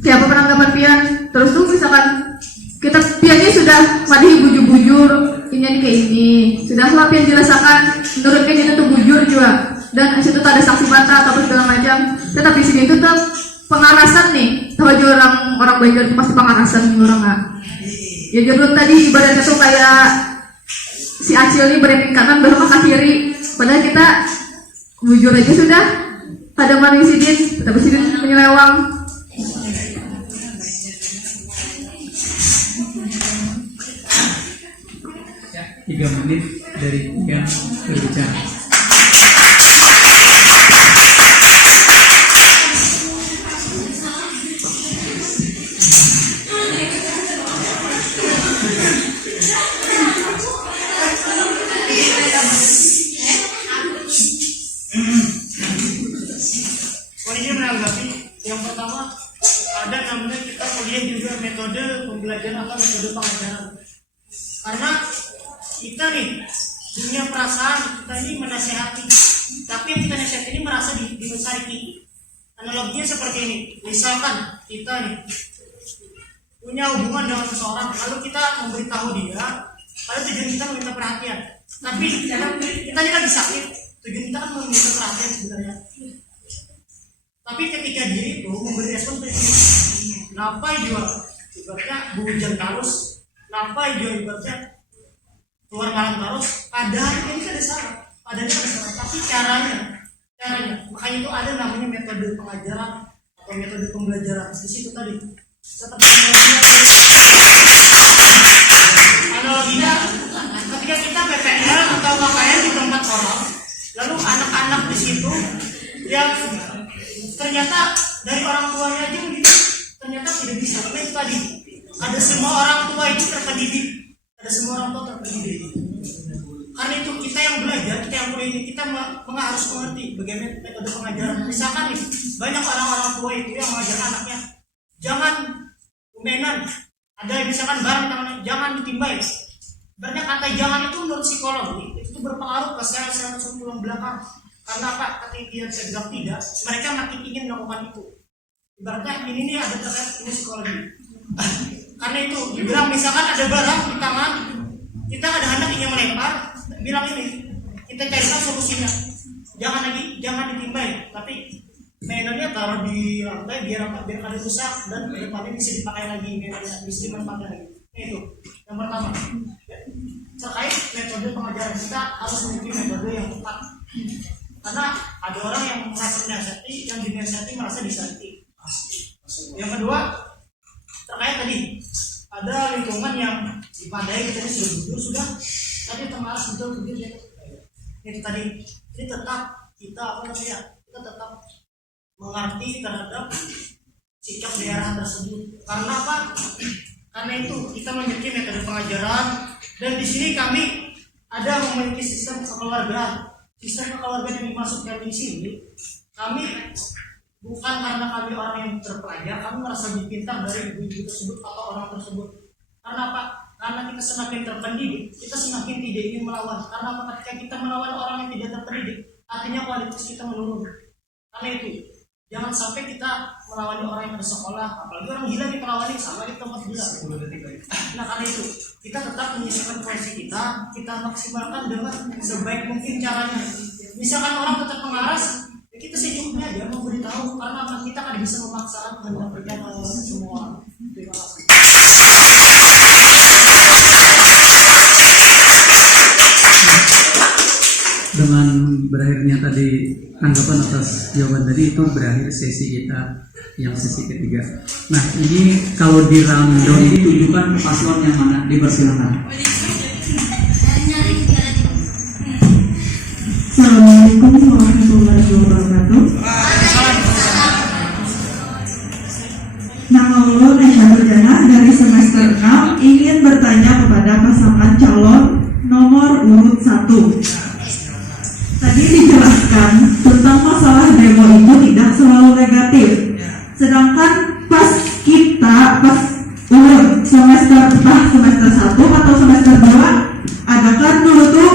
Siapa penanggapan pian? Terus tuh misalkan kita piannya sudah madihi bujur-bujur, ini kayak ini, sudah lah pian jelasakan, menurut pian itu tuh bujur juga. dan di situ tuh ada saksi mata atau segala macam. Tetapi di sini itu tuh pengarasan nih. Tahu aja orang Banjar itu pasti pengarasan nih orang nggak. Ya jadi tadi ibaratnya tuh kayak si Acil nih berenin kanan belok ke kiri. Padahal kita jujur aja sudah ada manusia sidin, tapi sidin menyelewang. Ya, 3 menit dari yang berbicara. Ini menanggapi yang pertama, ada namanya kita kuliah juga metode pembelajaran atau metode pengajaran. Karena kita nih punya perasaan, kita ini menasehati, tapi yang kita nasihati ini merasa dimensariki. Analoginya seperti ini, misalkan kita nih punya hubungan dengan seseorang, lalu kita memberitahu dia, pada tujuan kita meminta perhatian. Tapi kita ini kan disakit, tujuan kita kan meminta perhatian sebenarnya. Tapi ketika dia itu memberi respon seperti ini, nampai jual, ibaratnya hujan terus, nampai jual ibaratnya keluar malam terus, padahal ini ada salah, tapi caranya, makanya itu ada namanya metode pengajaran atau metode pembelajaran di situ tadi. Seperti analoginya, ketika kita PPL atau KKN di tempat orang, lalu anak-anak di situ yang ternyata dari orang tuanya aja begitu, ternyata tidak bisa. Karena itu tadi, ada semua orang tua itu terpendidik, karena itu kita yang belajar, kita yang kuliah ini, kita harus mengerti bagaimana metode pengajaran. Misalkan nih, banyak orang-orang tua itu yang mengajar anaknya, jangan mainan, ada misalkan barang tangannya, jangan ditimbai. Banyak kata jangan itu menurut psikolog, itu berpengaruh ke sel-sel tulang belakang. Karena apa? Ketika dia sedang tidak, mereka makin ingin melakukan itu. Ibaratnya ini nih ada terkait ilmu psikologi. Karena itu dibilang misalkan ada barang di tangan, kita ada hendak ingin melempar, bilang ini, kita carikan solusinya. Jangan ditimbai, tapi mainannya taruh di lantai biar ada rusak dan kedepannya bisa dipakai lagi, bisa dimanfaatkan lagi. Itu yang pertama. Terkait metode pengajaran, kita harus memiliki metode yang tepat. Karena ada orang yang merasa dinasihati, yang dinasihati merasa disakiti. Yang kedua, terkait tadi ada lingkungan yang dipadai, kita ini sudah jujur sudah, tapi termalas betul ya. Itu tadi, jadi tetap kita kita tetap mengerti terhadap sikap daerah tersebut. Karena apa? Karena itu kita memiliki metode pengajaran, dan di sini kami ada memiliki sistem kekeluargaan. Sistem kekeluargaan yang dimaksudkan di sini, kami bukan karena kami orang yang terpelajar, kami merasa lebih pintar dari ibu-ibu tersebut atau orang tersebut. Karena apa? Karena kita semakin terpendidik, kita semakin tidak ingin melawan. Karena apa? Ketika kita melawan orang yang tidak terpendidik, artinya kualitas kita menurun. Karena itu, jangan sampai kita melawan orang yang bersekolah, apalagi orang gila kita lawanin sama di tempat gila. Nah karena itu, kita tetap menyesuaikan posisi kita maksimalkan dengan sebaik mungkin caranya. Misalkan orang tetap mengaras, ya kita secukupnya aja memberitahu, karena kita kan bisa memaksakan kehendak semua. Terima kasih. Dengan berakhirnya tadi tanggapan atas jawaban tadi, itu berakhir sesi kita yang sesi ketiga. Nah ini kalau di rundown ini tunjukkan paslon yang mana, dipersilakan. Assalamualaikum warahmatullahi wabarakatuh. Nama Allah Nesha Berdana dari semester 6 ingin bertanya kepada pasangan calon nomor urut 1. Tadi dijelaskan tentang masalah demo itu tidak selalu negatif. Sedangkan pas urut semester 1 atau semester 2, ada kan dulu tuh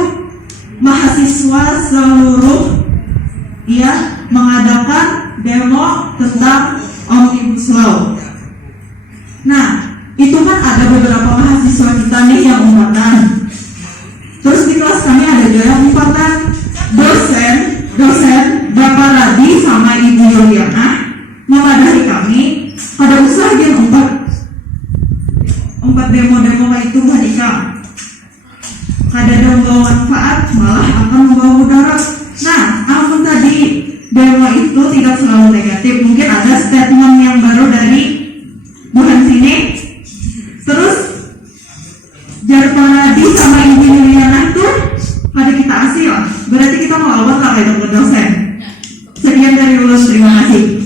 mahasiswa seluruh mengadakan demo tentang Omnibus Law. Nah, itu kan ada beberapa mahasiswa kita nih yang umpatan. Terus di kelas kami ada juga yang umpatan dosen kada usah gen empat demo-demo itu Monika. Kada ada membawa manfaat, malah akan membawa mudarat. Nah, ampun tadi demo itu tidak selalu negatif. Mungkin ada statement yang baru dari Buhan sini. Terus jar Panadi sama Ibu Yuliana itu pada kita asih ya. Berarti kita melawan lah itu ke dosen. Sekian dari ulun, terima kasih.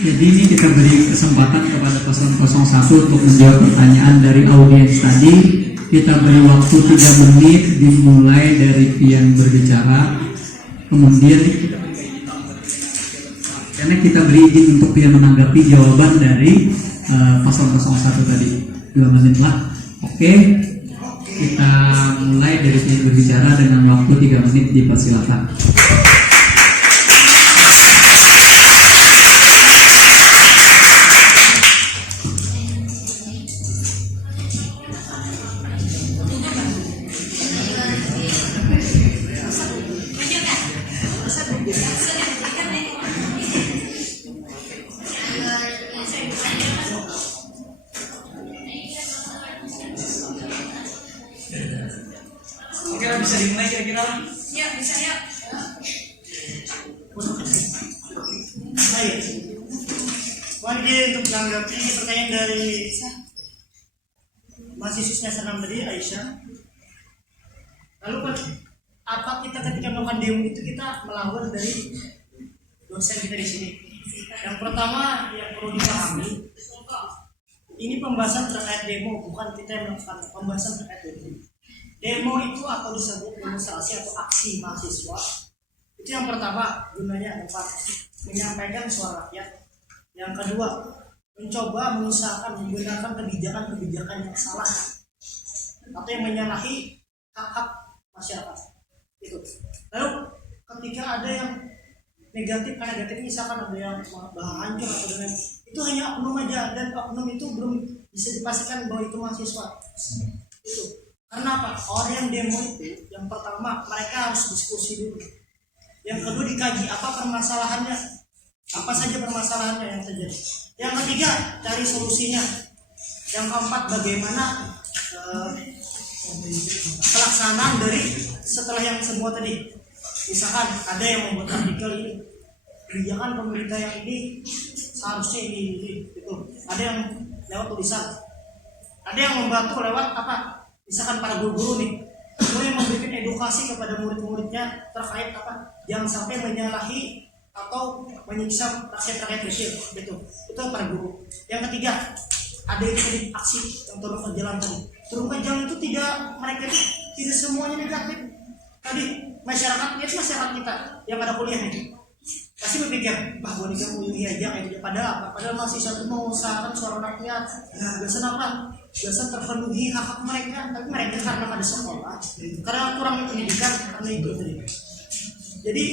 Jadi ini kita beri kesempatan kepada paslon 01 untuk menjawab pertanyaan dari audiens tadi. Kita beri waktu 3 menit dimulai dari pian berbicara. Kemudian karena kita beri izin untuk pian menanggapi jawaban dari paslon 01 tadi. 2 menit lah. Oke. Kita mulai dari pian berbicara dengan waktu 3 menit, dipersilakan. Kira bisa dimulai kira-kira? Ya, bisa ya. Baik. Mohon izin untuk menanggapi pertanyaan dari mahasiswa senam tadi, Aisyah. Lalu apa kita ketika melakukan demo itu kita melawan dari dosen kita di sini? Yang pertama yang perlu dipahami, ini pembahasan terkait demo, bukan kita yang melakukan pembahasan terkait demo. Demo itu atau disebut demonstrasi atau aksi mahasiswa. Itu yang pertama, gunanya dapat menyampaikan suara rakyat. Yang kedua, mencoba mengusahakan menggunakan kebijakan-kebijakan yang salah atau yang menyalahi hak-hak masyarakat. Itu. Lalu ketika ada yang negatif, misalkan ada yang hancur atau dengan itu hanya oknum aja, dan oknum itu belum bisa dipastikan bahwa itu mahasiswa. Itu. Karena apa? Orang yang demo itu, yang pertama mereka harus diskusi dulu. Yang kedua dikaji apa permasalahannya, apa saja permasalahannya yang terjadi. Yang ketiga cari solusinya. Yang keempat bagaimana pelaksanaan dari setelah yang semua tadi. Misalkan ada yang membuat artikel ini, kebijakan pemerintah yang ini seharusnya ini itu. Ada yang lewat tulisan, ada yang membantu lewat apa? Misalkan para guru-guru nih, guru yang memberikan edukasi kepada murid-muridnya terkait apa? Jangan sampai menyalahi atau menyiksa rakyat-rakyat kecil, gitu. Itu para guru. Yang ketiga, ada itu tadi aksi yang turun ke jalan tadi. Turun ke jalan itu mereka itu tidak semuanya negatif. Tadi masyarakat kita yang ada kuliah nih, pasti berpikir, bahwa Monika kuliah aja kayak gitu. Padahal apa? Padahal mahasiswa itu mengusahakan suara rakyat. Biasanya apa? Biasa terpenuhi hak-hak mereka, tapi mereka karena ada sekolah, karena kurang pendidikan, karena itu tadi. Jadi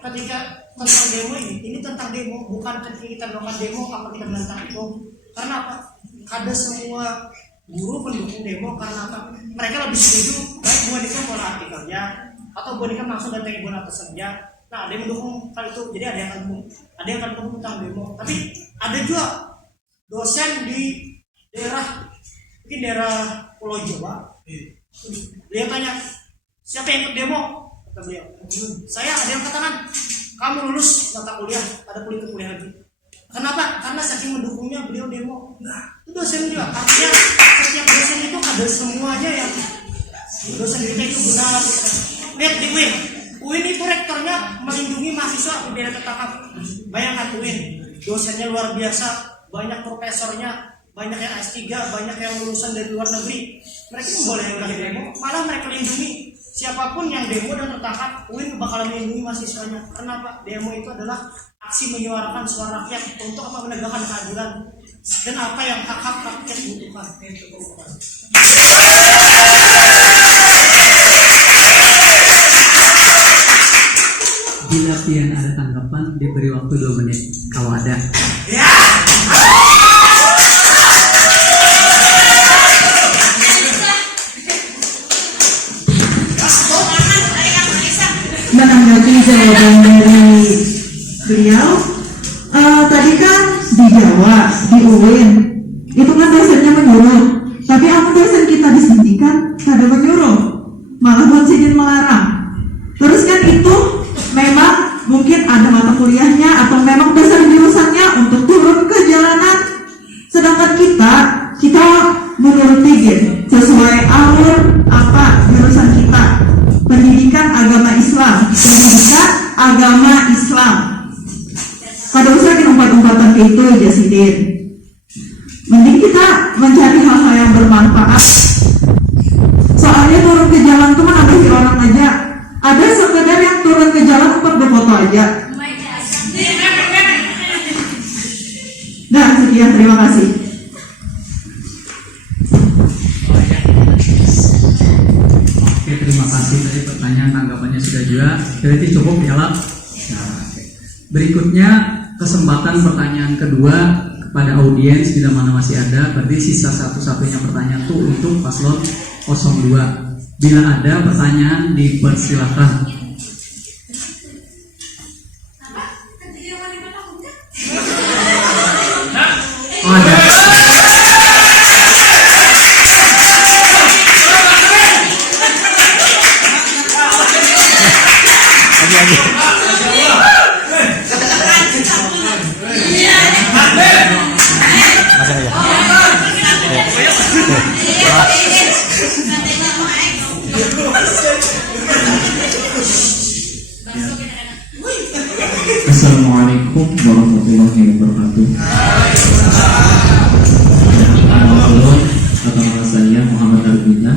ketika tentang demo ini tentang demo, bukan ketika kita melakukan demo apa kita menentang itu. Karena apa? Ada semua guru pendukung demo karena apa? Mereka lebih setuju baik Monika pola artikelnya atau Monika langsung datangi Bona pesannya. Nah, ada yang mendukung hal itu, jadi ada yang akan mendukung tentang demo. Tapi ada juga dosen di mungkin daerah Pulau Jawa. Dia tanya, siapa yang ikut demo? Kata beliau, saya. Ada yang katakan, kamu lulus mata kuliah, ada kuliah lagi. Kenapa? Karena saking mendukungnya beliau demo. Nah, itu dosen juga. Artinya setiap dosen itu ada semuanya yang dosen kita itu benar. Lihat di UIN itu rektornya melindungi mahasiswa berbeda tertangkap. Bayangkan UIN, dosennya luar biasa, banyak profesornya, banyak yang S3, banyak yang lulusan dari luar negeri. Mereka boleh yang demo, malah mereka lindungi siapapun yang demo dan tertangkap. UIN bakalan melindungi mahasiswanya. Kenapa? Demo itu adalah aksi menyuarakan suara rakyat untuk apa? Menegakkan keadilan dan apa yang hak-hak rakyat butuhkan. Bila pian ada tanggapan, diberi waktu 2 menit kalau ada. menanggapi jawaban dari beliau, tadi kan di Jawa, di UIN, itu kan dosennya menyuruh. Tapi aku dosen kita di sini kan kada menyuruh, malah konsidin melarang. Terus kan itu memang mungkin ada mata kuliahnya atau memang dasar jurusannya untuk turun ke jalanan. Sedangkan kita menuruti sesuai alur apa jurusan kita, pendidikan agama Islam. Kada usah umpat-umpatan ke itu aja sidin. Mending kita mencari hal-hal yang bermanfaat. Soalnya turun ke jalan tuh mana ada orang aja. Ada sekedar yang turun ke jalan untuk berfoto aja. Nah, sekian, terima kasih. Oke, terima kasih dari pertanyaan, tanggapannya sudah juga. Berarti cukup ya, Lap? Nah, berikutnya kesempatan pertanyaan kedua kepada audiens bila mana masih ada. Berarti sisa satu-satunya pertanyaan tuh untuk paslon 02. Bila ada pertanyaan dipersilakan. Oh, ada. Assalamualaikum warahmatullahi wabarakatuh. Atau nama saya Muhammad Arbina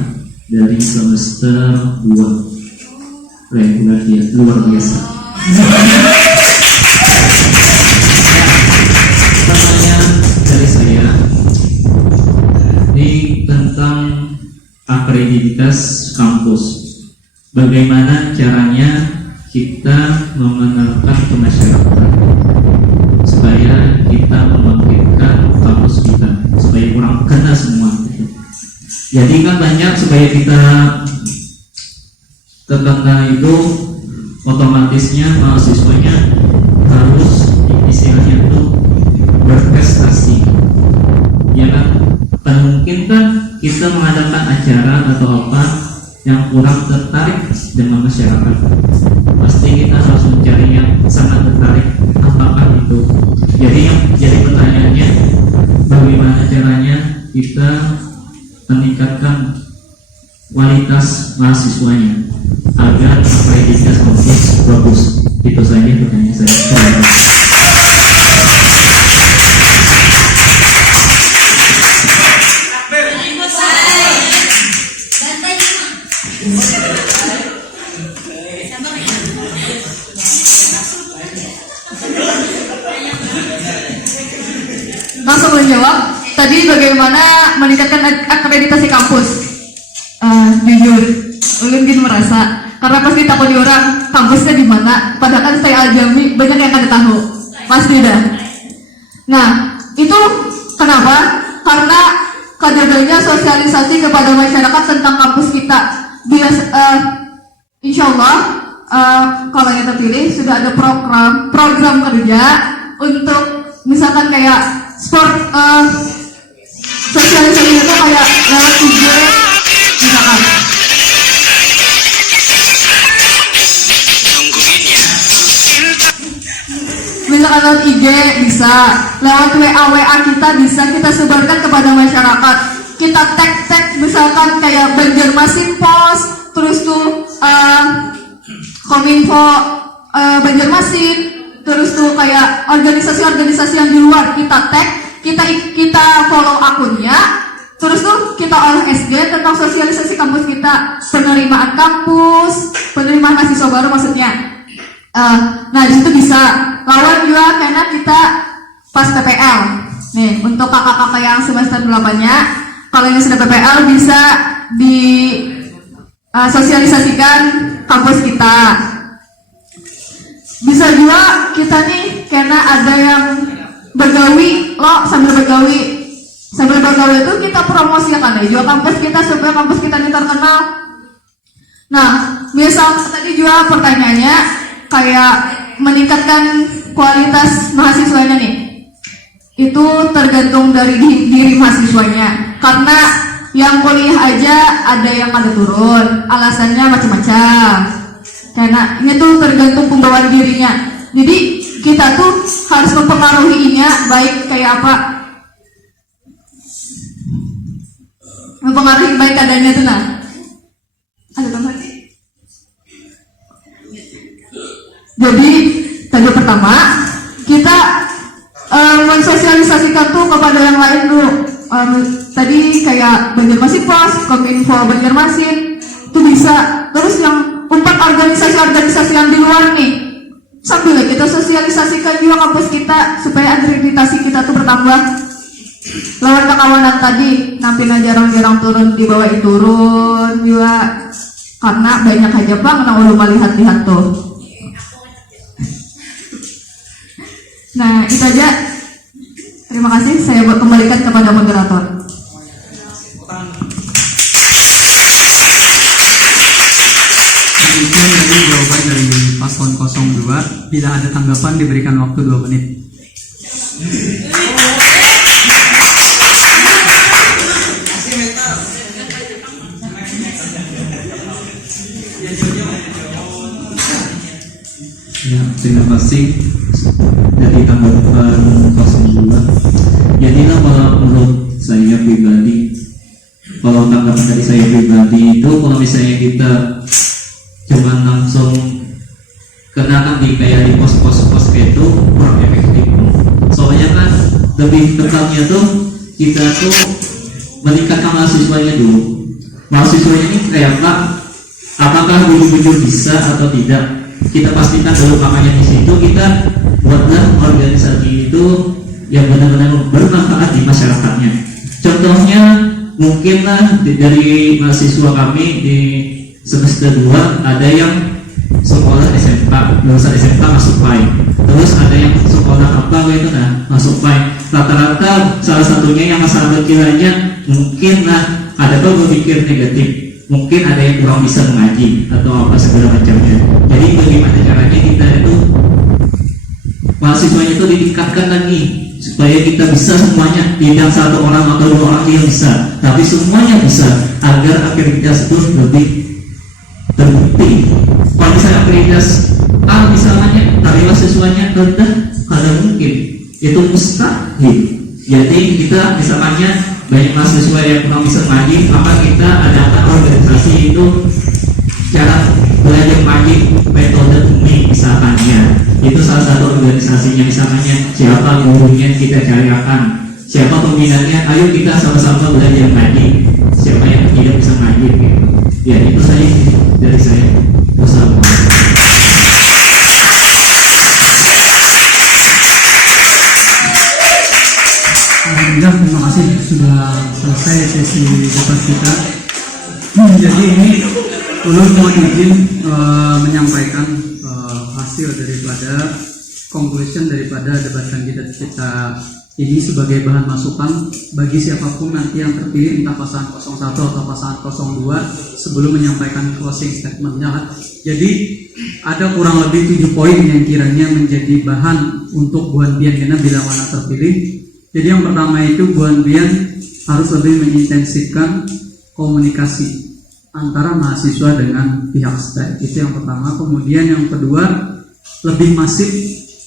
dari semester 2 reguler luar biasa. Pertanyaan dari saya ini tentang akreditas kampus. Bagaimana caranya kita mengenalkan ke masyarakat supaya kita membangkitkan kampus kita, supaya orang kenal semua gitu. Jadi kan banyak supaya kita terkenal itu otomatisnya mahasiswanya harus istilahnya itu berprestasi, ya kan mungkin kan kita mengadakan acara atau apa yang kurang tertarik dengan masyarakat. Pasti kita harus mencari yang sangat tertarik. Apakah itu? Jadi pertanyaannya, bagaimana caranya kita meningkatkan kualitas mahasiswanya agar akreditas kampus bagus? Itu saja pertanyaan saya. Langsung menjawab. Tadi bagaimana meningkatkan akreditasi kampus? Jujur, ulun gini merasa karena pas ditakoni orang kampusnya di mana, padahal kan saya Aljami banyak yang kada tahu, pasti dah. Nah, itu kenapa? Karena kadang-kadangnya sosialisasi kepada masyarakat tentang kampus kita. Bila insya Allah kalau yang terpilih sudah ada program kerja untuk misalkan kayak sport, sosialisasi itu kayak lewat IG misalkan. Misalkan lewat IG bisa, lewat WA kita bisa kita sebarkan kepada masyarakat. Kita tag misalkan kayak Banjarmasin Post, terus tuh Kominfo Banjarmasin, terus tuh kayak organisasi-organisasi yang di luar kita tag, kita follow akunnya, terus tuh kita olah SG tentang sosialisasi kampus kita, penerimaan kampus, penerimaan mahasiswa baru maksudnya. Nah di situ bisa lawan juga karena kita pas PPL. Nih untuk kakak-kakak yang semester 8-nya, kalau yang sudah PPL bisa di sosialisasikan kampus kita. Bisa juga kita nih karena ada yang bergawi, sambil bergawi itu kita promosikan juga kampus kita supaya kampus kita ini terkenal. Nah, misal tadi juga pertanyaannya kayak meningkatkan kualitas mahasiswanya nih. Itu tergantung dari diri mahasiswanya. Karena yang kuliah aja ada yang ada turun, alasannya macam-macam. Karena ini tuh tergantung pembawaan dirinya. Jadi kita tuh harus mempengaruhinya baik kayak apa, mempengaruhi baik keadaannya tuh. Nah, ada tambahan? Jadi tadi pertama kita mensosialisasikan tuh kepada yang lain dulu. Tadi kayak Banjarmasin Pos, Kominfo Banjarmasin itu bisa. Terus yang 4 organisasi-organisasi yang di luar nih, sambil kita sosialisasikan juga kampus kita supaya akreditasi kita tuh bertambah. Lawan kekawanan tadi, nampilnya jarang-jarang turun, di bawah turun juga karena banyak aja bang yang ulun melihat-lihat tuh. Nah itu aja. Terima kasih, saya kembalikan kepada moderator. Demikian tadi jawaban dari paslon 02. Bila ada tanggapan diberikan waktu 2 menit. Ya, terima kasih dari tanggapan 02. Jadilah kalau menurut saya pribadi, kalau tanggapan dari saya pribadi itu kalau misalnya kita cuman langsung kenakan di kayak di pos-pos kayak itu kurang efektif. Soalnya kan lebih tekannya tuh kita tuh meningkatkan mahasiswanya dulu. Mahasiswanya ini kayak apa? Apakah jujur bisa atau tidak? Kita pastikan dulu, makanya di situ kita buatlah organisasi itu yang benar-benar bermanfaat di masyarakatnya. Contohnya mungkinlah dari mahasiswa kami di semester 2 ada yang sekolah SMK, lulusan SMK masuk PAI. Terus ada yang sekolah apa gitu nah masuk PAI. Rata-rata salah satunya yang masalah kiranya mungkin lah ada tuh berpikir negatif. Mungkin ada yang kurang bisa mengaji atau apa segala macamnya. Jadi bagaimana caranya kita itu mahasiswanya itu ditingkatkan lagi supaya kita bisa semuanya, tidak satu orang atau 2 orang yang bisa, tapi semuanya bisa agar akreditasi itu lebih terbukti. Kalau misalnya akreditasi misalnya tapi mahasiswanya rendah, ada mungkin itu mustahil. Jadi kita misalnya banyak mahasiswa yang kurang bisa mengaji, maka kita adakan organisasi itu cara belajar mengaji metode UMI misalkannya. Itu salah satu organisasinya, misalkannya siapa gurunya kita carikan, siapa pembinanya, ayo kita sama-sama belajar mengaji, siapa yang tidak bisa mengaji gitu. Ya itu saja dari saya. Wassalamualaikum. Alhamdulillah, terima kasih sudah selesai sesi debat kita. Jadi ini ulun mohon izin menyampaikan hasil daripada conclusion daripada debatkan kita ini sebagai bahan masukan bagi siapapun nanti yang terpilih, entah pasangan 01 atau pasangan 02, sebelum menyampaikan closing statementnya. Jadi ada kurang lebih 7 poin yang kiranya menjadi bahan untuk Buan Bian karena bila mana terpilih. Jadi yang pertama itu Buan Bian harus lebih mengintensifkan komunikasi antara mahasiswa dengan pihak STEM. Itu yang pertama. Kemudian yang kedua, lebih masif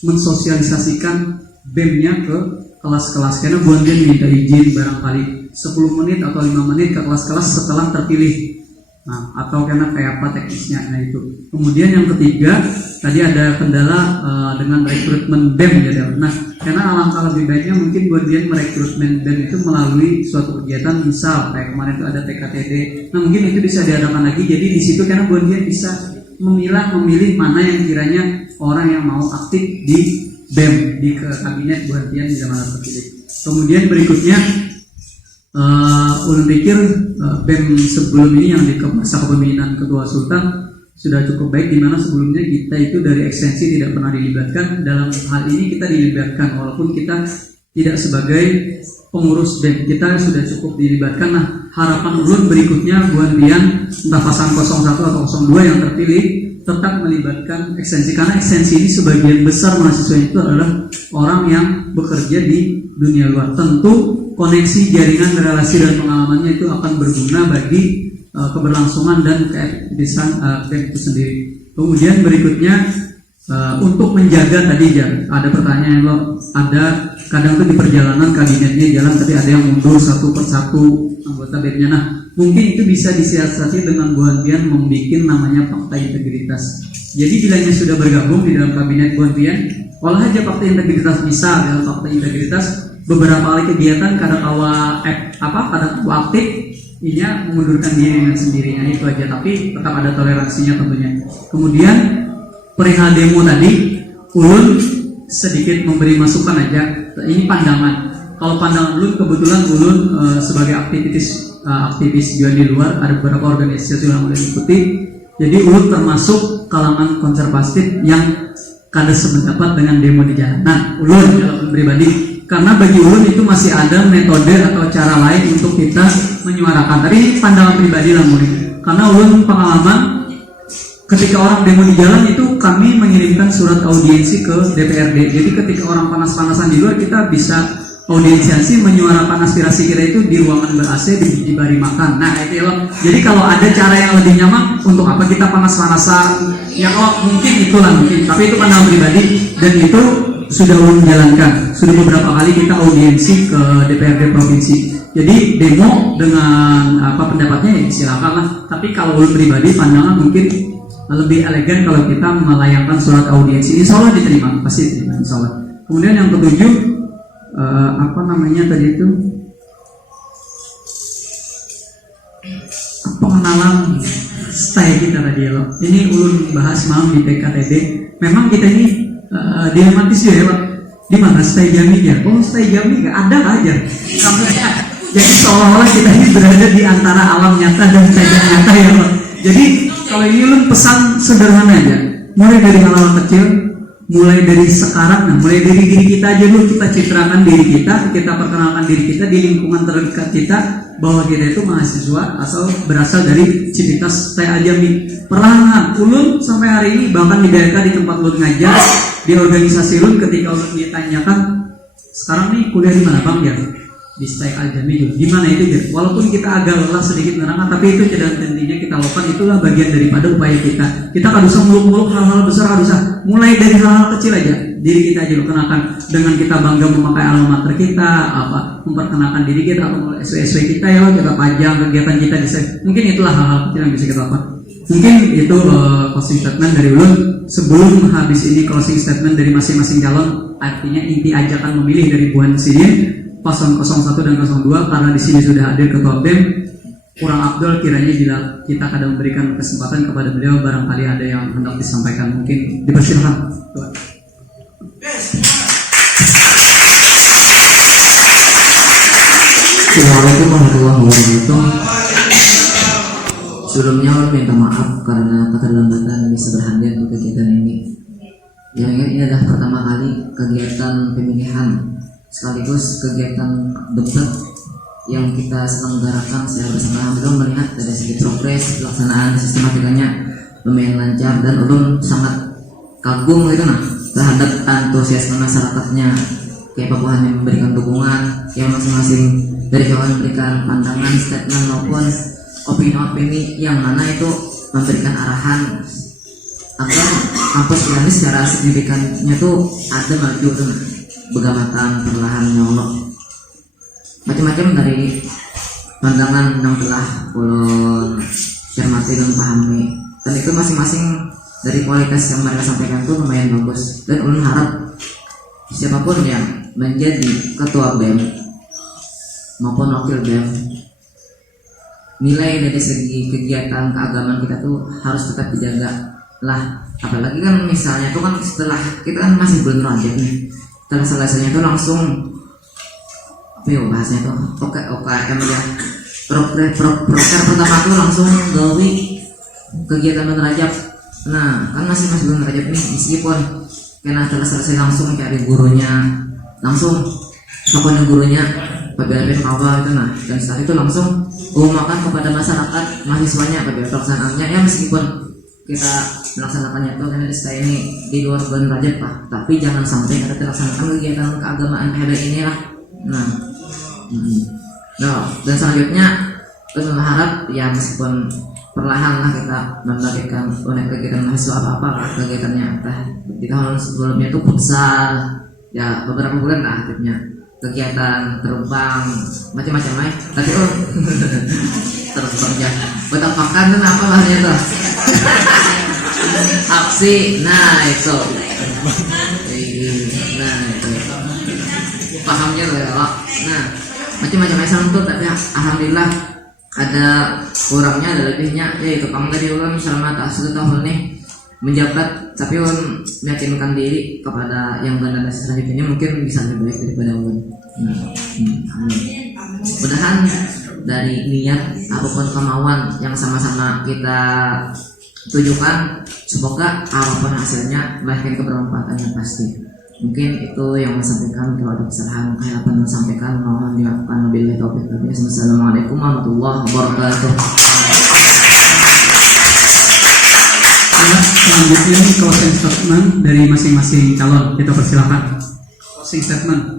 mensosialisasikan BEM-nya ke kelas-kelas. Karena Buan Bian minta izin barangkali 10 menit atau 5 menit ke kelas-kelas setelah terpilih. Nah, atau karena kayak apa teknisnya, nah itu. Kemudian yang ketiga, tadi ada kendala dengan rekrutmen BEM ya. Nah, karena alangkah lebih baiknya mungkin Buan Bian merekrutmen BEM itu melalui suatu kegiatan, misal kayak kemarin itu ada TKTD. Nah, mungkin itu bisa diadakan lagi. Jadi di situ karena Buan Bian bisa memilih mana yang kiranya orang yang mau aktif di BEM di kabinet Buan Bian di zaman terpilih. Kemudian berikutnya ulun pikir BEM sebelum ini yang di masa kepemimpinan Ketua Sultan sudah cukup baik, di mana sebelumnya kita itu dari ekstensi tidak pernah dilibatkan. Dalam hal ini kita dilibatkan walaupun kita tidak sebagai pengurus BEM, kita sudah cukup dilibatkan. Nah, harapan ulun berikutnya buantian entah pasang 01 atau 02 yang terpilih tetap melibatkan ekstensi, karena ekstensi ini sebagian besar mahasiswa itu adalah orang yang bekerja di dunia luar. Tentu koneksi jaringan, relasi dan pengalamannya itu akan berguna bagi keberlangsungan dan keefektifan BEM itu sendiri. Kemudian berikutnya untuk menjaga tadi ada pertanyaan lo, ada kadang tuh di perjalanan kabinetnya jalan tapi ada yang mundur satu persatu anggota BEM-nya. Nah, mungkin itu bisa disiasati dengan buantian membuat namanya fakta integritas. Jadi bila ini sudah bergabung di dalam kabinet buantian, olah aja fakta integritas. Misal dalam fakta integritas beberapa kali kegiatan kadang aktif ini mengundurkan diri dengan sendirinya, itu aja, tapi tetap ada toleransinya tentunya. Kemudian perihal demo tadi, ulun sedikit memberi masukan aja. Ini pandangan. Kalau pandangan ulun, kebetulan ulun sebagai aktivis juga di luar, ada beberapa organisasi yang ulun ikuti. Jadi ulun termasuk kalangan konservatif yang kada sependapat dengan demo di jalan. Nah, ulun kalau pribadi, karena bagi ulun itu masih ada metode atau cara lain untuk kita menyuarakan. Tadi ini pandangan pribadi lah murid. Karena ulun pengalaman ketika orang demo di jalan itu kami mengirimkan surat audiensi ke DPRD. Jadi ketika orang panas-panasan di luar, kita bisa audiensi menyuarakan aspirasi kita itu di ruangan ber-AC, di bari makan. Nah itu loh. Jadi kalau ada cara yang lebih nyaman, untuk apa kita panas-panasan? Ya kalau mungkin itulah mungkin. Tapi itu pandangan pribadi dan itu sudah menjalankan. Sudah beberapa kali kita audiensi ke DPRD provinsi. Jadi demo dengan pendapatnya ya silakan lah. Tapi kalau ulun pribadi pandangan mungkin lebih elegan kalau kita melayangkan surat audiensi. Insya Allah diterima, pasti diterima insya Allah. Kemudian yang ketujuh, tadi itu pengenalan style kita tadi ya loh. Ini ulun bahas malam di PKTD. Memang kita ini dilematis ya Pak. Di mana stay Jami ya? Oh stay Jami nggak ada aja. Jadi seolah-olah kita ini berada di antara alam nyata dan tidak nyata ya Pak. Jadi kalau ini ulun pesan sederhana aja. Mulai dari hal-hal kecil, mulai dari sekarang, mulai dari diri kita aja dulu, kita citrakan diri kita perkenalkan diri kita di lingkungan terdekat kita bahwa kita itu mahasiswa berasal dari Civitas TA Jambi. Perlahan ulun sampai hari ini bahkan di daerah di tempat ulun ngajar di organisasi ulun, ketika ulun ditanyakan sekarang nih kuliah di mana Bang ya? Di TA Jambi juga. Gimana itu ya? Walaupun kita agak lelah sedikit menerangkan, tapi itu tidak tentunya kita lakukan, itulah bagian daripada upaya kita. Kita kan usah muluk-muluk hal-hal besar, harus mulai dari hal-hal kecil aja. Diri kita aja kenalkan dengan kita bangga memakai alma mater kita, memperkenalkan diri kita atau SW kita ya, kita pajang kegiatan kita di mungkin itulah hal-hal kecil yang bisa kita lakukan. Mungkin itu closing statement dari ulun. Sebelum habis ini closing statement dari masing-masing calon, artinya inti ajakan memilih dari Buan Sidin paslon 01 dan 02, karena di sini sudah hadir ketua BEM. Kurang abdul kiranya bila kita akan memberikan kesempatan kepada beliau, barangkali ada yang hendak disampaikan, mungkin dipersilakan. Assalamualaikum warahmatullahi wabarakatuh. Sebelumnya minta maaf karena keterlambatan bisa berhadir di kegiatan ini. Yang ingat ini adalah pertama kali kegiatan pemilihan sekaligus kegiatan debat yang kita selenggarakan secara bersama. Belum melihat dari segi progres pelaksanaan sistematikanya lumayan lancar dan ulun sangat kagum terhadap antusiasme masyarakatnya, kayak Papuhan yang memberikan dukungan, yang masing-masing dari kawan memberikan pandangan, statement maupun opini-opini yang mana itu memberikan arahan agar kampus ini secara signifikannya tuh ada maju tuh begamatan perlahan nyolok macam-macam dari pandangan yang telah ulun cermati dan pahami, dan itu masing-masing dari kualitas yang mereka sampaikan tuh lumayan bagus, dan ulun harap siapapun yang menjadi ketua BEM maupun wakil BEM, nilai dari segi kegiatan keagamaan kita tuh harus tetap dijaga lah. Apalagi kan misalnya tuh kan setelah kita kan masih belum rajin nih, setelah selesainya tuh langsung apa ya bahasanya tuh OKM ya, proker pertama tuh langsung gawe kegiatan menerajab. Nah kan masih belum menerajab nih, meskipun karena setelah selesai langsung cari gurunya, langsung pokoknya gurunya apabila BEM awal itu. Nah, dan setelah itu langsung umumkan kepada masyarakat mahasiswanya apabila pelaksanaannya, ya meskipun kita melaksanakannya itu kan ini di luar bulan Rajab Pak, tapi jangan sampai kita melaksanakan kegiatan keagamaan kayak ini lah. Nah, dan selanjutnya kita berharap ya meskipun perlahan lah kita membagikan unit kegiatan mahasiswa apa kegiatannya. Di tahun sebelumnya itu futsal, ya beberapa bulan lah akhirnya kegiatan terbang macam-macam lah. Tapi terbang ya. Betul makan tuh apa bahannya tuh? Aksi, nah itu. Pahamnya tuh ya. Nah, macam-macam tuh, tapi alhamdulillah ada kurangnya, ada lebihnya, yaitu kamu tadi ulang selama 1 tahun nih menjabat, tapi meyakinkan diri kepada yang generasi selanjutnya mungkin bisa lebih baik daripada ulun. Mudah-mudahan dari niat apapun kemauan yang sama-sama kita tujukan, semoga apapun hasilnya melahirkan kebermanfaatan yang pasti. Mungkin itu yang saya sampaikan. Kalau ada kesalahan kayak apa yang sampaikan mohon dimaafkan. Wabillahi taufiq. Assalamualaikum warahmatullahi wabarakatuh. Selanjutnya closing statement dari masing-masing calon, kita persilakan. Closing statement.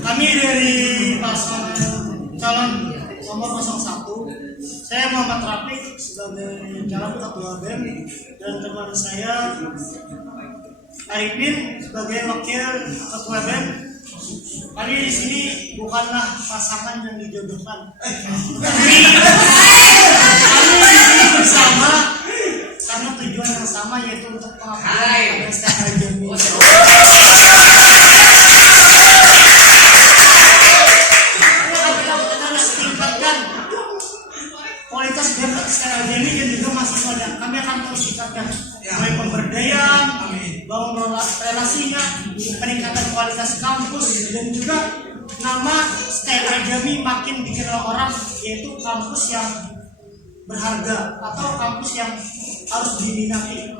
Kami dari pasangan calon nomor 01, saya Muhammad Rafiq sebagai calon ketua BEM dan teman saya Arifin sebagai wakil ketua BEM. Kami di sini bukanlah pasangan yang dijodohkan. Kami di sini bersama karena tujuan yang sama, yaitu untuk pengabdian pada STM Al-Jami. Tingkatkan kualitas BEM STM Al-Jami dan juga mahasiswanya. Kami akan terus tingkatkan mulai pemberdayaan, bangun relasinya, peningkatan kualitas kampus, dan juga nama STM Al-Jami makin dikenal orang, yaitu kampus yang berharga atau kampus yang harus diminati.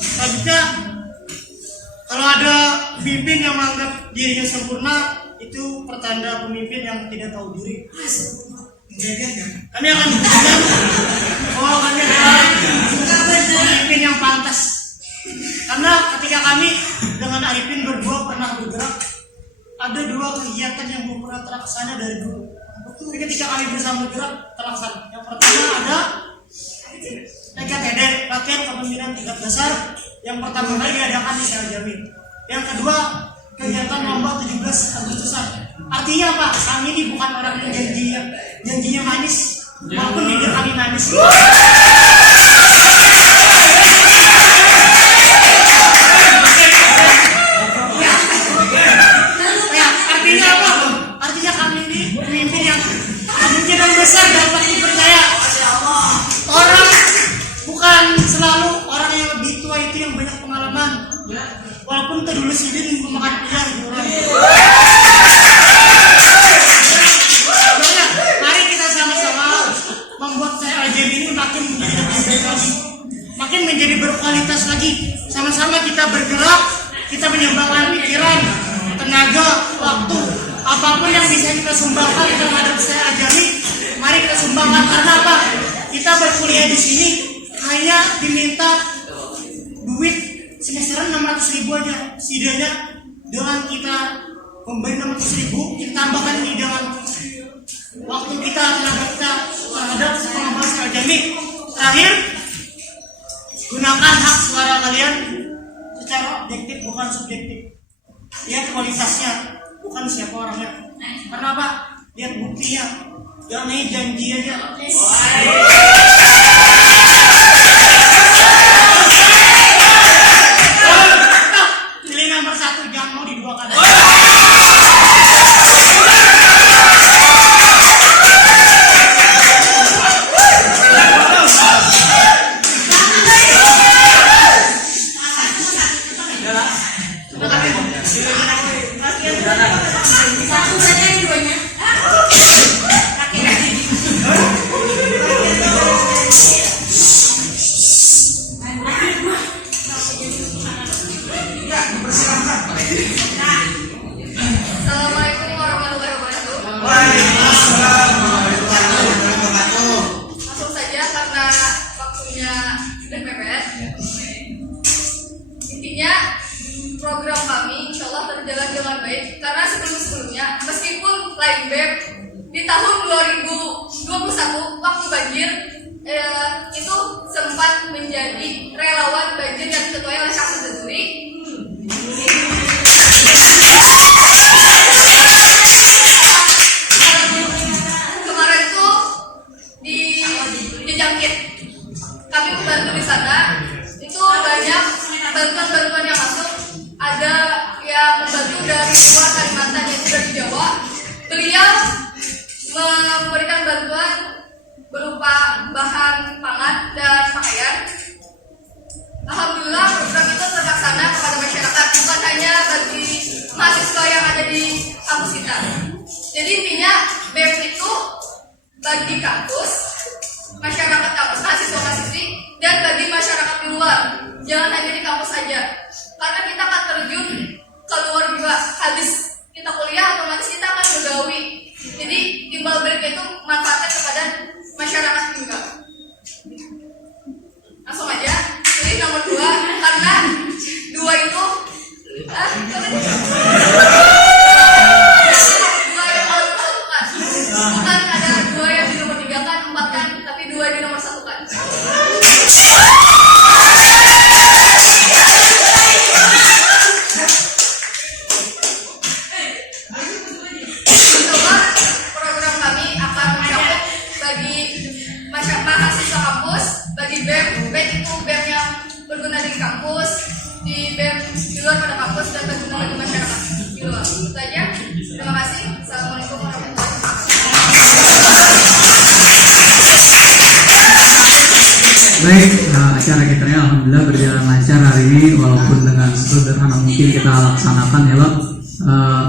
Selanjutnya, kalau ada pemimpin yang menganggap dirinya sempurna, itu pertanda pemimpin yang tidak tahu diri. Kami akan buktikan bahwa kami adalah pemimpin yang pantas. Karena ketika kami dengan Arifin berdua pernah bergerak, ada 2 kegiatan yang belum pernah terlaksana dari dulu. Tapi ketika kami bersama bergerak, terlaksana. Yang pertama ada PKTD, latihan kepemimpinan tingkat dasar, yang pertama kali diadakan di Al-Jami. Yang kedua, kegiatan lomba 17 Agustusan. Artinya apa? Kami ini bukan orang yang janjinya manis, walaupun bibir kami manis. Artinya apa? Artinya kami ini pemimpin yang kemungkinan besar dapat dipercaya. Orang bukan selalu orang yang lebih tua itu yang banyak pengalaman, walaupun terdulu sidin memakan kuliah di orang. Mari kita sama-sama membuat saya Al-Jami ini makin menjadi lebih baik lagi, makin menjadi berkualitas lagi. Sama-sama kita bergerak, kita menyumbangkan pikiran, tenaga, waktu, apapun yang bisa kita sumbangkan terhadap saya Al-Jami, mari kita sumbangkan. Karena apa? Kita berkuliah di sini hanya diminta duit semesteran 600.000 aja. Setidaknya dengan kita memberi 600.000, kita tambahkan ini dengan waktu kita, tenaga kita terhadap pengembangan Al-Jami. Terakhir, gunakan hak suara kalian secara objektif bukan subjektif. Lihat kualitasnya, bukan siapa orangnya. Karena apa? Lihat buktinya. Jangan hanya janji aja. Pilih nomor 1, jangan mau diduakan. Satu saja yang duanya. Assalamualaikum warahmatullahi wabarakatuh. Langsung saja karena waktunya sudah mepet. Intinya program kami insya Allah berjalan dengan baik karena sebelumnya meskipun Live BEM di tahun 2021 waktu banjir itu sempat menjadi relawan banjir yang diketuai oleh Kak Sendiri. Kemarin itu di Jangkit kami membantu di sana, itu banyak bantuan-bantuan yang masuk. Ada yang membantu dari luar Kalimantan yaitu dari Jawa. Beliau memberikan bantuan berupa bahan pangan dan pakaian. Alhamdulillah program itu terlaksana kepada masyarakat, bukan hanya bagi mahasiswa yang ada di kampus kita. Jadi intinya BEM itu bagi kampus, masyarakat kampus, mahasiswa-mahasiswi, dan bagi masyarakat di luar. Jangan hanya di kampus saja, karena kita akan terjun keluar juga. Habis kita kuliah, otomatis kita akan bergawi. Jadi timbal balik itu manfaatnya kepada masyarakat juga. Langsung aja pilih nomor 2 karena 2 itu bukan ada 2 yang di nomor 3 kan, 4 kan, tapi 2 di nomor 1 kan. Program kami akan mencakup bagi mahasiswa kampus, bagi BEM, baik itu BEM yang berguna di kampus, di BEM di luar pada kampus, dan berguna bagi masyarakat di luar. Itu aja. Terima kasih. Assalamualaikum warahmatullahi wabarakatuh. Baik, acara kita ya alhamdulillah berjalan lancar hari ini walaupun dengan sederhana mungkin kita laksanakan ya Pak.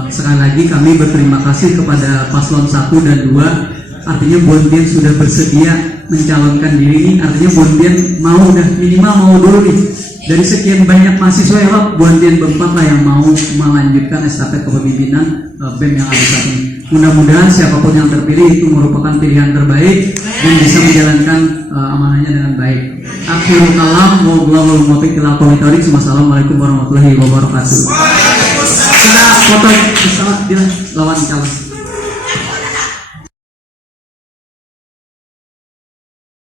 Sekali lagi kami berterima kasih kepada paslon 1 dan 2. Artinya Bonbien sudah bersedia mencalonkan diri ini, artinya Bonbien mau minimal mau dulu nih. Dari sekian banyak mahasiswa ya Pak, Bonbien berempat lah yang mau melanjutkan estafet kepemimpinan BEM yang ada saat ini. Mudah-mudahan siapapun yang terpilih itu merupakan pilihan terbaik dan bisa menjalankan amanahnya dengan baik. Akhirul kalam, wallahul muwaffiq ila aqwamit thoriq. Wassalamualaikum warahmatullahi wabarakatuh. Kita foto bersama dengan lawan calon.